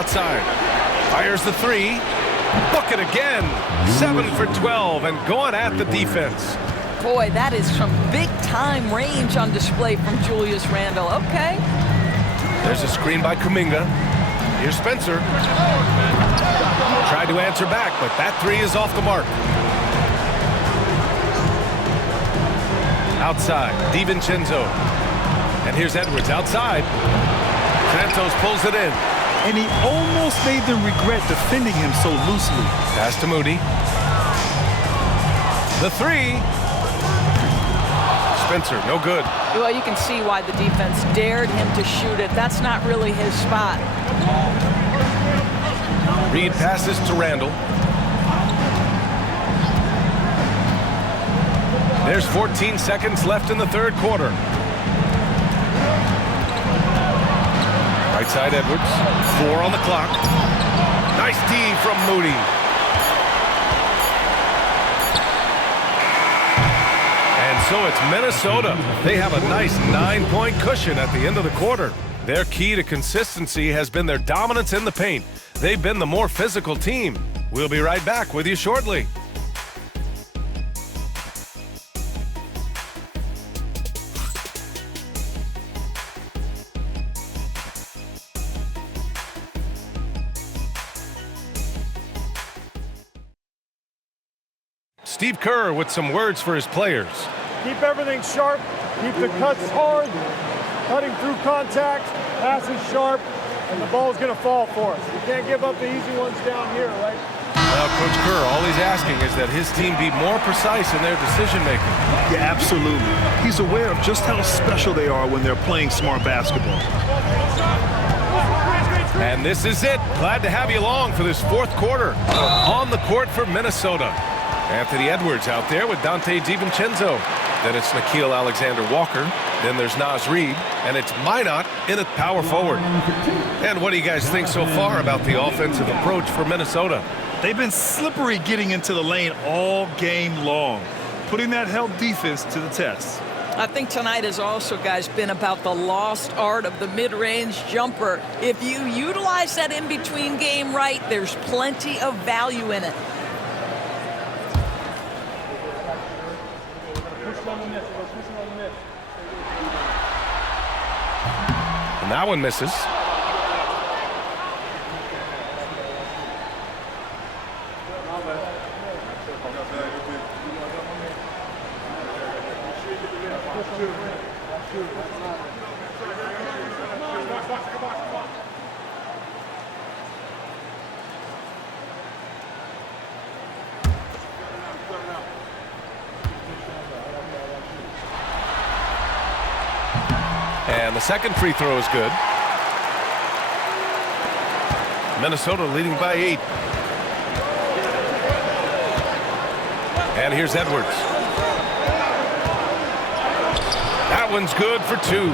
outside. Fires the three. Book it again. 7 for 12 and going at the defense. Boy, that is some big-time range on display from Julius Randle. Okay. There's a screen by Kuminga. Here's Spencer. Tried to answer back, but that three is off the mark. Outside, DiVincenzo. And here's Edwards outside. Santos pulls it in. And he almost made them regret defending him so loosely. Pass to Moody. The three. Spencer, no good. Well, you can see why the defense dared him to shoot it. That's not really his spot. Reed passes to Randle. There's 14 seconds left in the third quarter. Right side Edwards. 4 on the clock. Nice D from Moody. And so it's Minnesota. They have a nice 9-point cushion at the end of the quarter. Their key to consistency has been their dominance in the paint. They've been the more physical team. We'll be right back with you shortly. Steve Kerr with some words for his players. Keep everything sharp. Keep the cuts hard. Cutting through contact. Passes sharp. And the ball's going to fall for us. We can't give up the easy ones down here, right? Well, Coach Kerr, all he's asking is that his team be more precise in their decision-making. Yeah, absolutely. He's aware of just how special they are when they're playing smart basketball. And this is it. Glad to have you along for this fourth quarter. On the court for Minnesota. Anthony Edwards out there with Dante DiVincenzo. Then it's Nickeil Alexander-Walker. Then there's Naz Reid. And it's Minot in at power forward. And what do you guys think so far about the offensive approach for Minnesota? They've been slippery getting into the lane all game long, putting that help defense to the test. I think tonight has also, guys, been about the lost art of the mid-range jumper. If you utilize that in-between game right, there's plenty of value in it. And that one misses. And the second free throw is good. Minnesota leading by 8. And here's Edwards. That one's good for 2.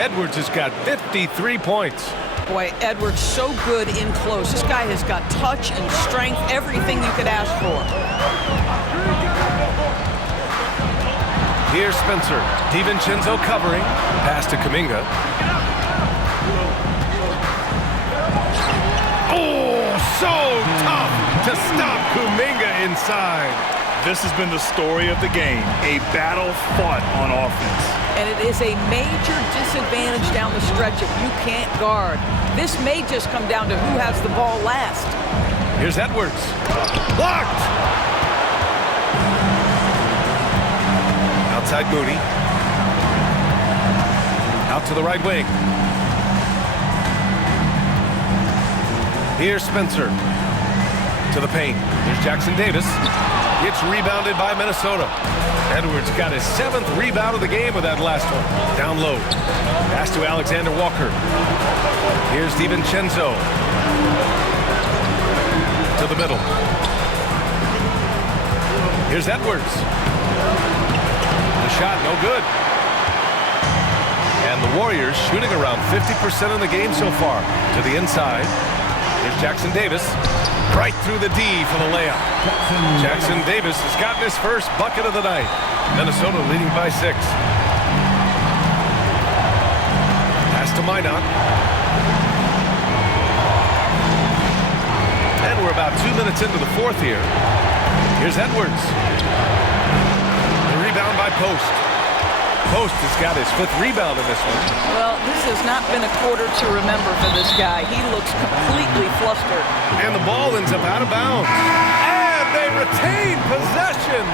Edwards has got 53 points. Boy, Edwards so good in close. This guy has got touch and strength, everything you could ask for. Here's Spencer. DiVincenzo covering. Pass to Kuminga. Oh, so tough to stop Kuminga inside. This has been the story of the game, a battle fought on offense. And it is a major disadvantage down the stretch if you can't guard. This may just come down to who has the ball last. Here's Edwards. Blocked! Outside Moody. Out to the right wing. Here's Spencer. To the paint. Here's Jackson Davis. It's rebounded by Minnesota. Edwards got his 7th rebound of the game with that last one. Down low. Pass to Alexander Walker. Here's DiVincenzo. To the middle. Here's Edwards. The shot, no good. And the Warriors shooting around 50% in the game so far. To the inside. Here's Jackson Davis. Right through the D for the layup. Jackson Davis has gotten his first bucket of the night. Minnesota leading by 6. Pass to Minot. we're about 2 minutes into the fourth here. Here's Edwards. The rebound by Post. Post has got his 5th rebound in this one. Well, this has not been a quarter to remember for this guy. He looks completely flustered. And the ball ends up out of bounds. And they retain possession.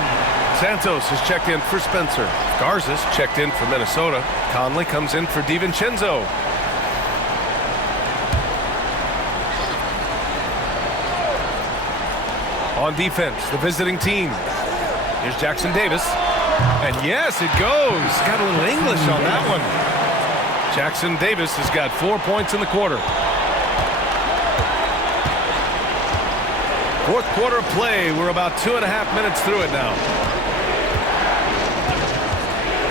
Santos is checked in for Spencer. Garza's checked in for Minnesota. Conley comes in for DiVincenzo. On defense, the visiting team. Here's Jackson Davis. And yes, it goes. Got a little English on that one. Jackson Davis has got 4 points in the quarter. Fourth quarter of play. We're about 2.5 minutes through it now.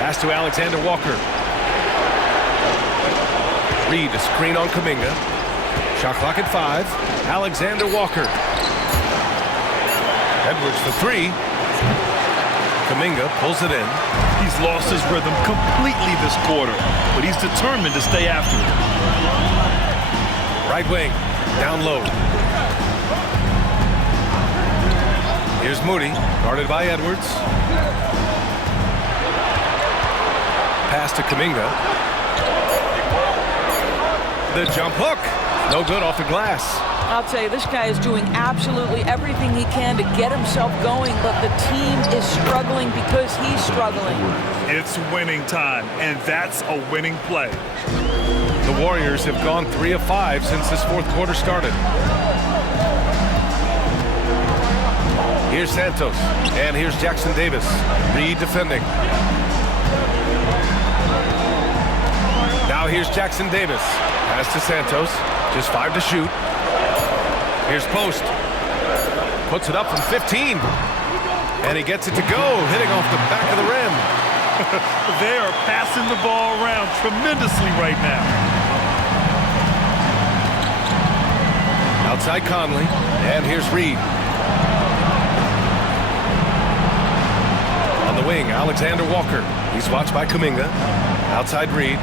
Pass to Alexander Walker. Reed, a screen on Kuminga. Shot clock at 5. Alexander Walker. Edwards for 3. Kuminga pulls it in. He's lost his rhythm completely this quarter, but he's determined to stay after it. Right wing, down low. Here's Moody, guarded by Edwards. Pass to Kuminga. The jump hook. No good off the glass. I'll tell you, this guy is doing absolutely everything he can to get himself going, but the team is struggling because he's struggling. It's winning time, and that's a winning play. The Warriors have gone 3 of 5 since this fourth quarter started. Here's Santos, and here's Jackson Davis. Reed defending. Now here's Jackson Davis. Pass to Santos. Just 5 to shoot. Here's Post. Puts it up from 15. And he gets it to go, hitting off the back of the rim. They are passing the ball around tremendously right now. Outside Conley. And here's Reed. On the wing, Alexander Walker. He's watched by Kuminga. Outside Reed.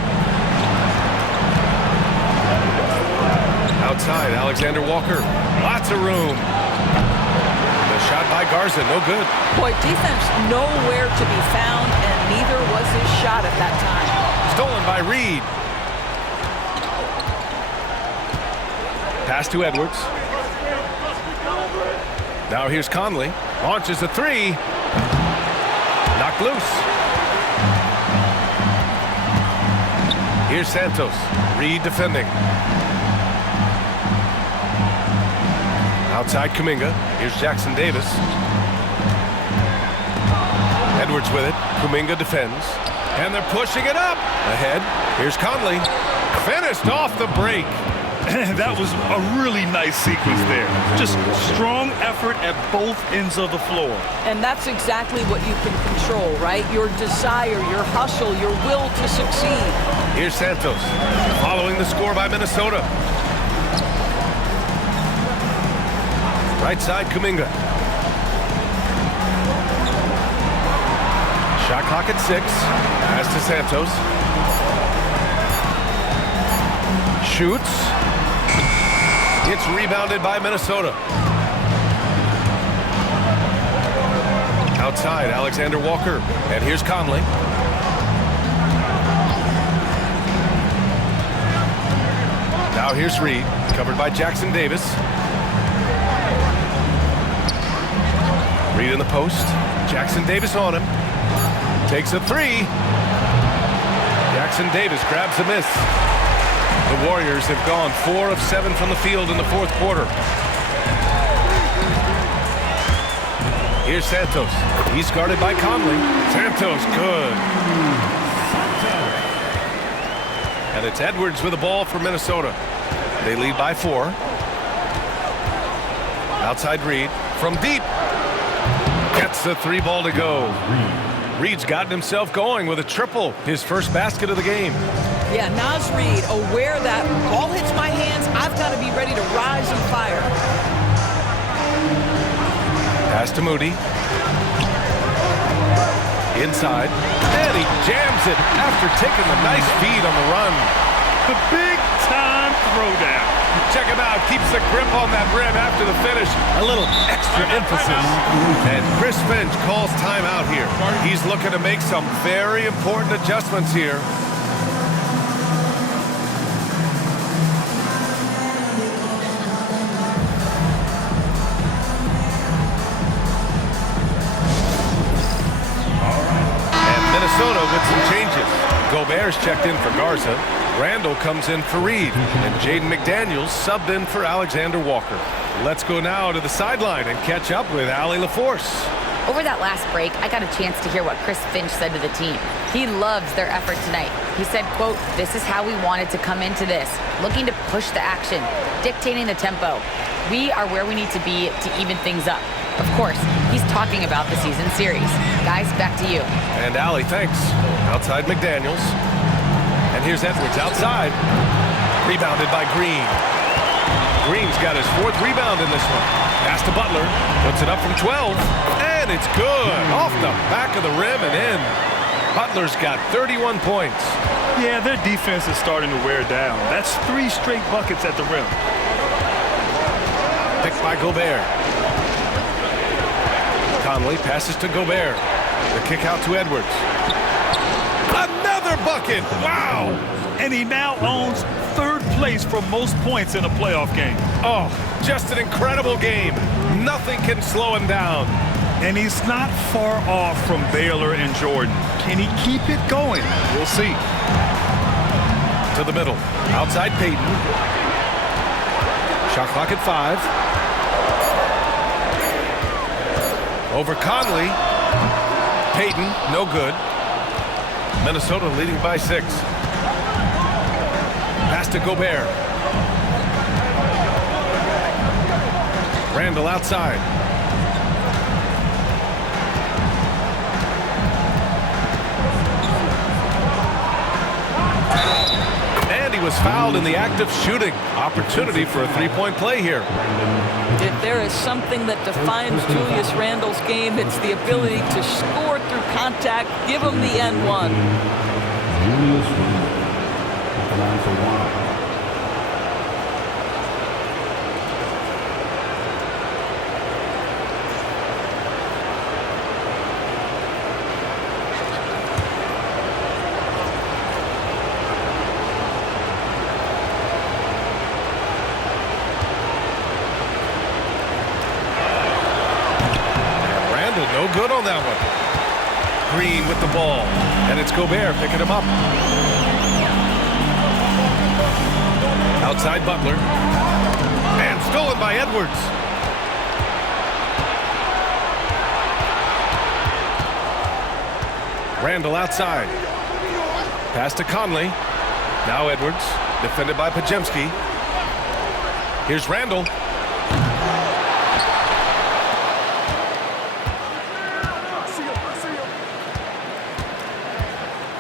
Outside, Alexander Walker. Lots of room. The shot by Garza, no good. Boy, defense nowhere to be found, and neither was his shot at that time. Stolen by Reed. Pass to Edwards. Now here's Conley. Launches a 3. Knocked loose. Here's Santos. Reed defending. Outside Kuminga. Here's Jackson Davis. Edwards with it. Kuminga defends. And they're pushing it up. Ahead. Here's Conley. Finished off the break. That was a really nice sequence there. Just strong effort at both ends of the floor. And that's exactly what you can control, right? Your desire, your hustle, your will to succeed. Here's Santos. Following the score by Minnesota. Right side, Kuminga. Shot clock at 6. Pass to Santos. Shoots. It's rebounded by Minnesota. Outside, Alexander Walker. And here's Conley. Now here's Reed, covered by Jackson Davis. Reed in the post. Jackson Davis on him. Takes a 3. Jackson Davis grabs a miss. The Warriors have gone 4 of 7 from the field in the fourth quarter. Here's Santos. He's guarded by Conley. Santos, good. And it's Edwards with the ball for Minnesota. They lead by 4. Outside Reed. From deep. Gets the 3 ball to go. Reed's gotten himself going with a triple. His first basket of the game. Yeah, Naz Reed, aware that ball hits my hands, I've got to be ready to rise and fire. Pass to Moody. Inside. And he jams it after taking the nice feed on the run. The big-time throwdown. Check him out. Keeps the grip on that rim after the finish. A little extra emphasis. And Chris Finch calls timeout here. He's looking to make some very important adjustments here. And Minnesota with some changes. Gobert's checked in for Garza. Randall comes in for Reed, and Jaden McDaniels subbed in for Alexander Walker. Let's go now to the sideline and catch up with Allie LaForce. Over that last break, I got a chance to hear what Chris Finch said to the team. He loves their effort tonight. He said, quote, "This is how we wanted to come into this, looking to push the action, dictating the tempo. We are where we need to be to even things up." Of course, he's talking about the season series. Guys, back to you. And Allie, thanks. Outside McDaniels. And here's Edwards outside. Rebounded by Green. Green's got his 4th rebound in this one. Pass to Butler. Puts it up from 12. And it's good. Off the back of the rim and in. Butler's got 31 points. Yeah, their defense is starting to wear down. That's 3 straight buckets at the rim. Picked by Gobert. Conley passes to Gobert. The kick out to Edwards. Another bucket! Wow! And he now owns 3rd place for most points in a playoff game. Oh, just an incredible game. Nothing can slow him down. And he's not far off from Baylor and Jordan. Can he keep it going? We'll see. To the middle. Outside Payton. Shot clock at 5. Over Conley. Payton, no good. Minnesota leading by 6. Pass to Gobert. Randall outside. And he was fouled in the act of shooting. Opportunity for a 3-point play here. If there is something that defines Julius Randle's game, it's the ability to score through contact. Give him the N1. Julius Randle at the line for 1. No good on that one. Green with the ball. And it's Gobert picking him up. Outside Butler. And stolen by Edwards. Randall outside. Pass to Conley. Now Edwards. Defended by Pajemski. Here's Randall.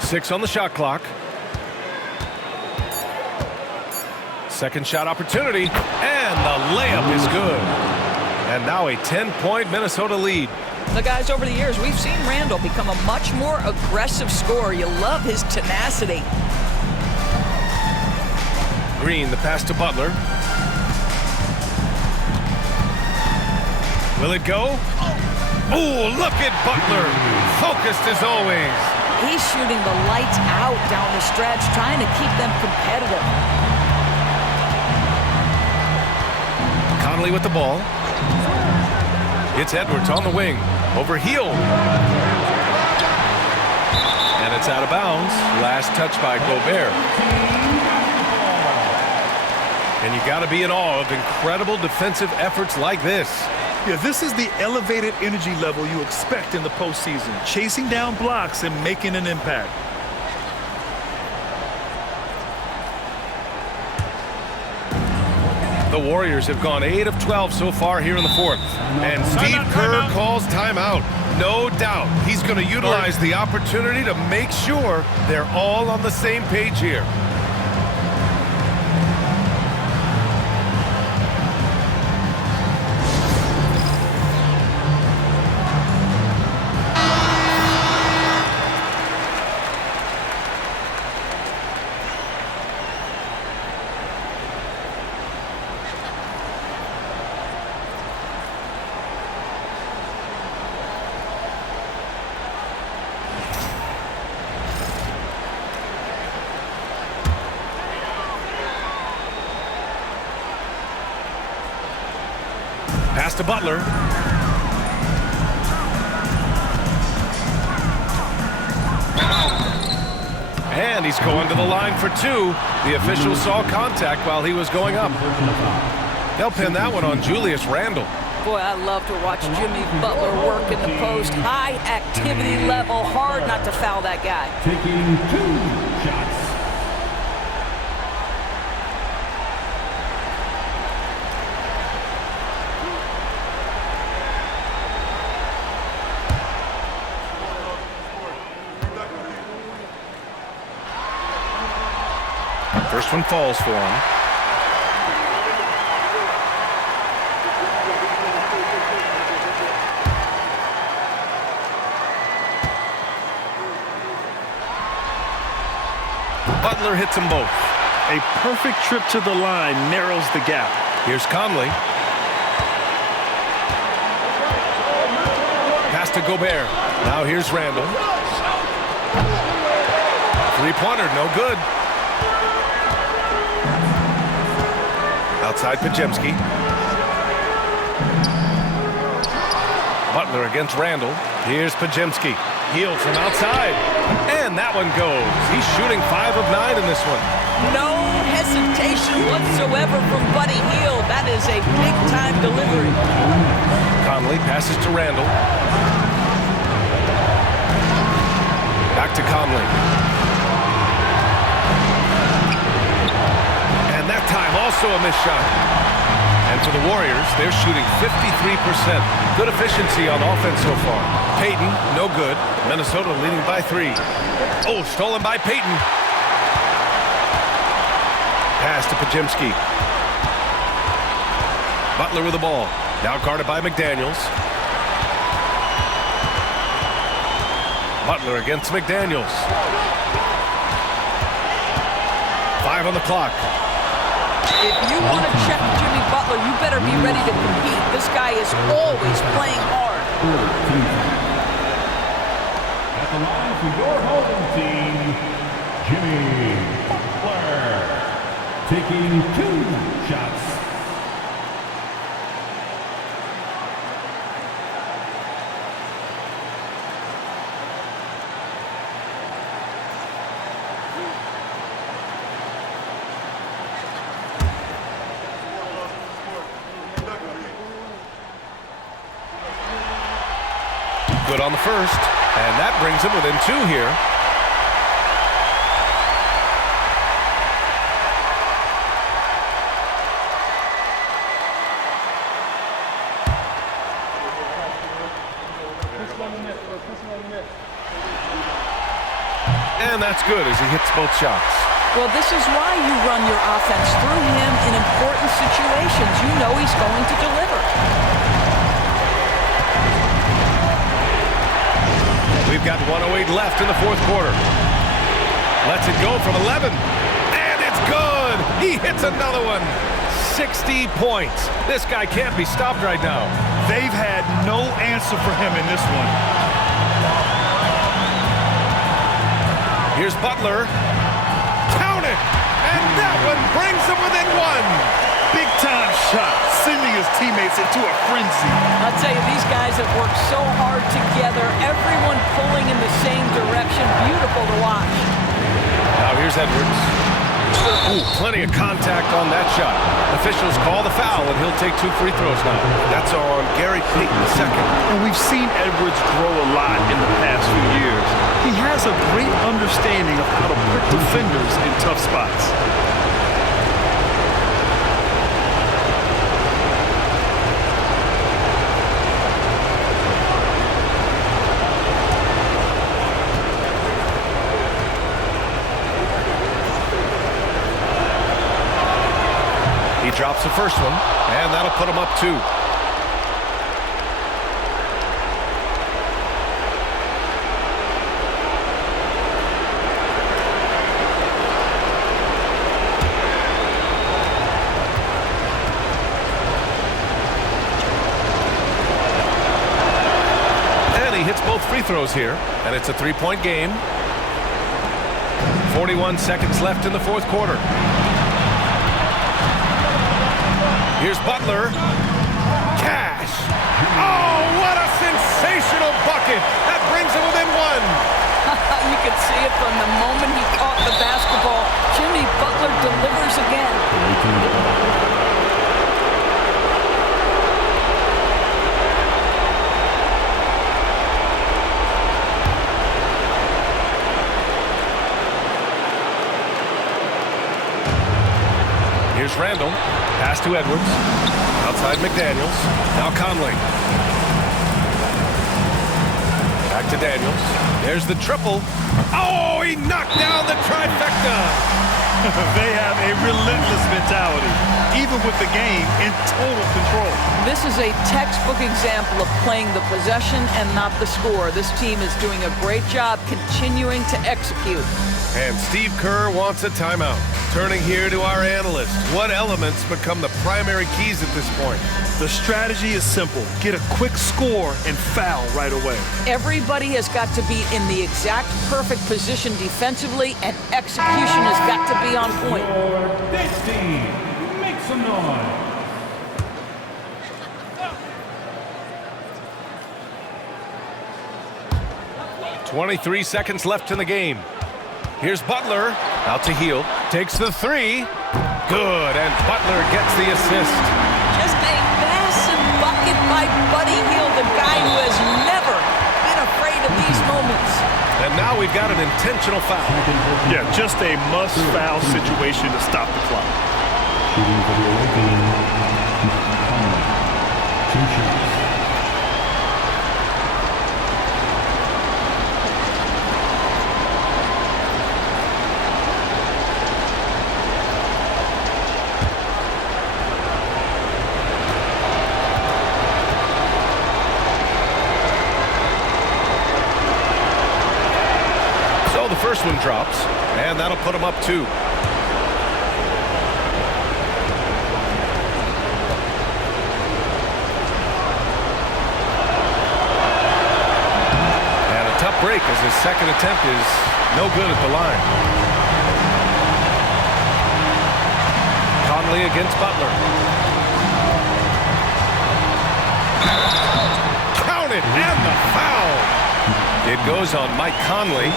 Six on the shot clock. Second shot opportunity, and the layup is good. And now a 10-point Minnesota lead. The guys, over the years, we've seen Randall become a much more aggressive scorer. You love his tenacity. Green, the pass to Butler. Will it go? Oh, look at Butler. Focused as always. He's shooting the lights out down the stretch, trying to keep them competitive. Conley with the ball. It's Edwards on the wing. Over heel. And it's out of bounds. Last touch by Gobert. And you got to be in awe of incredible defensive efforts like this. Yeah, this is the elevated energy level you expect in the postseason, chasing down blocks and making an impact. The Warriors have gone 8 of 12 so far here in the 4th. And Steve Kerr calls timeout. No doubt he's going to utilize the opportunity to make sure they're all on the same page here. Pass to Butler. And he's going to the line for two. The official saw contact while he was going up. They'll pin that one on Julius Randle. Boy, I love to watch Jimmy Butler work in the post. High activity level, hard not to foul that guy. Taking 2 shots. First one falls for him. Butler hits them both. A perfect trip to the line narrows the gap. Here's Conley. Pass to Gobert. Now here's Randle. Three-pointer, no good. Outside Pajemski. Butler against Randle. Here's Pajemski. Heel from outside. And that one goes. He's shooting 5 of 9 in this one. No hesitation whatsoever from Buddy Hield. That is a big-time delivery. Conley passes to Randle. Back to Conley. And that time also a missed shot. And for the Warriors, they're shooting 53%. Good efficiency on offense so far. Payton, no good. Minnesota leading by 3. Oh, stolen by Payton. Pass to Pajemski. Butler with the ball. Now guarded by McDaniels. Butler against McDaniels. 5 on the clock. If you want to check Jimmy Butler, you better be ready to compete. This guy is always playing hard. At the line for your home team, Jimmy Butler. Taking 2 shots. Good on the first, and that brings him within 2 here. And that's good as he hits both shots. Well, this is why you run your offense through him in important situations. You know he's going to deliver. We've got 1:08 left in the 4th quarter. Lets it go from 11. And it's good! He hits another one. 60 points. This guy can't be stopped right now. They've had no answer for him in this one. Here's Butler. Count it! And that one brings him within 1. Big-time shot, sending his teammates into a frenzy. I'll tell you, these guys have worked so hard together. Everyone pulling in the same direction. Beautiful to watch. Now here's Edwards. Ooh, plenty of contact on that shot. Officials call the foul, and he'll take 2 free throws now. That's on Gary Payton II. And we've seen Edwards grow a lot in the past few years. He has a great understanding of how to put defenders in tough spots. He drops the first one, and that'll put him up 2. And he hits both free throws here, and it's a 3-point game. 41 seconds left in the 4th quarter. Here's Butler. cash. Oh, what a sensational bucket. That brings it within one. You can see it from the moment he caught the basketball. Jimmy Butler delivers again. Here's Randall. Pass to Edwards. Outside McDaniels. Now Conley. Back to Daniels. There's the triple. Oh, he knocked down the trifecta. They have a relentless mentality, even with the game in total control. This is a textbook example of playing the possession and not the score. This team is doing a great job continuing to execute. And Steve Kerr wants a timeout. Turning here to our analyst. What elements become the primary keys at this point? The strategy is simple. Get a quick score and foul right away. Everybody has got to be in the exact perfect position defensively, and execution has got to be on point. This team, make some noise. .23 seconds left in the game. Here's Butler, out to Hield, takes the three. Good, and Butler gets the assist. Just a massive bucket by Buddy Hield, the guy who has never been afraid of these moments. And now we've got an intentional foul. Yeah, just a must-foul situation to stop the clock. Shooting for the away team, Conley. 2 shots. First one drops, and that'll put him up 2. And a tough break as his second attempt is no good at the line. Conley against Butler. Count it, and the foul. It goes on Mike Conley.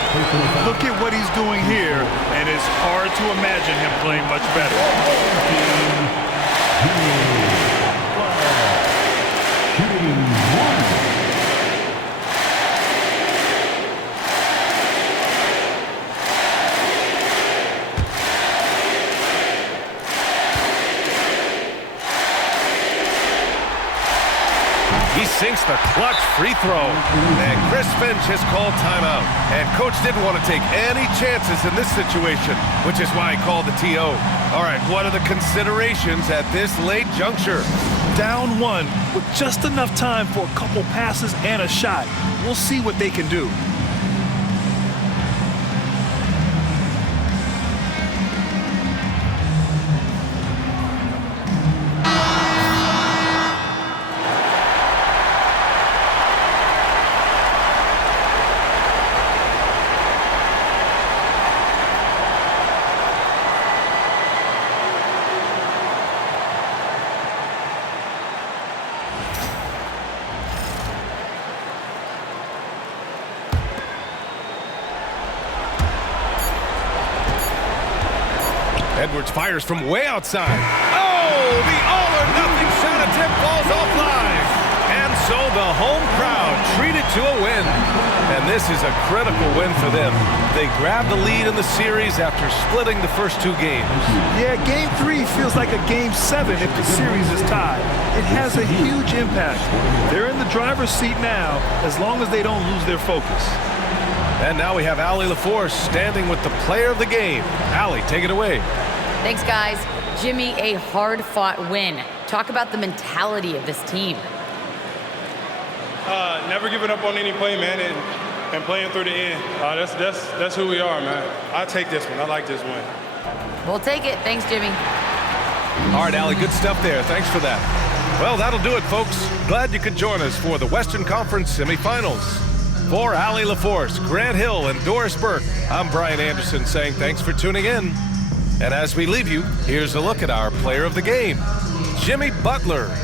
Look at what he's doing here, and it's hard to imagine him playing much better. He sinks the clutch free throw. And Chris Finch has called timeout. And coach didn't want to take any chances in this situation, which is why he called the TO. All right, what are the considerations at this late juncture? Down 1 with just enough time for a couple passes and a shot. We'll see what they can do. Edwards fires from way outside. Oh, the all-or-nothing shot attempt falls offline. And so the home crowd treated to a win. And this is a critical win for them. They grabbed the lead in the series after splitting the first 2 games. Yeah, Game 3 feels like a Game 7 if the series is tied. It has a huge impact. They're in the driver's seat now as long as they don't lose their focus. And now we have Allie LaForce standing with the player of the game. Allie, take it away. Thanks, guys. Jimmy, a hard-fought win. Talk about the mentality of this team. Never giving up on any play, man, and playing through the end. That's who we are, man. I take this one. I like this win. We'll take it. Thanks, Jimmy. All right, Allie, good stuff there. Thanks for that. Well, that'll do it, folks. Glad you could join us for the Western Conference semifinals. For Allie LaForce, Grant Hill, and Doris Burke, I'm Brian Anderson saying thanks for tuning in. And as we leave you, here's a look at our player of the game, Jimmy Butler.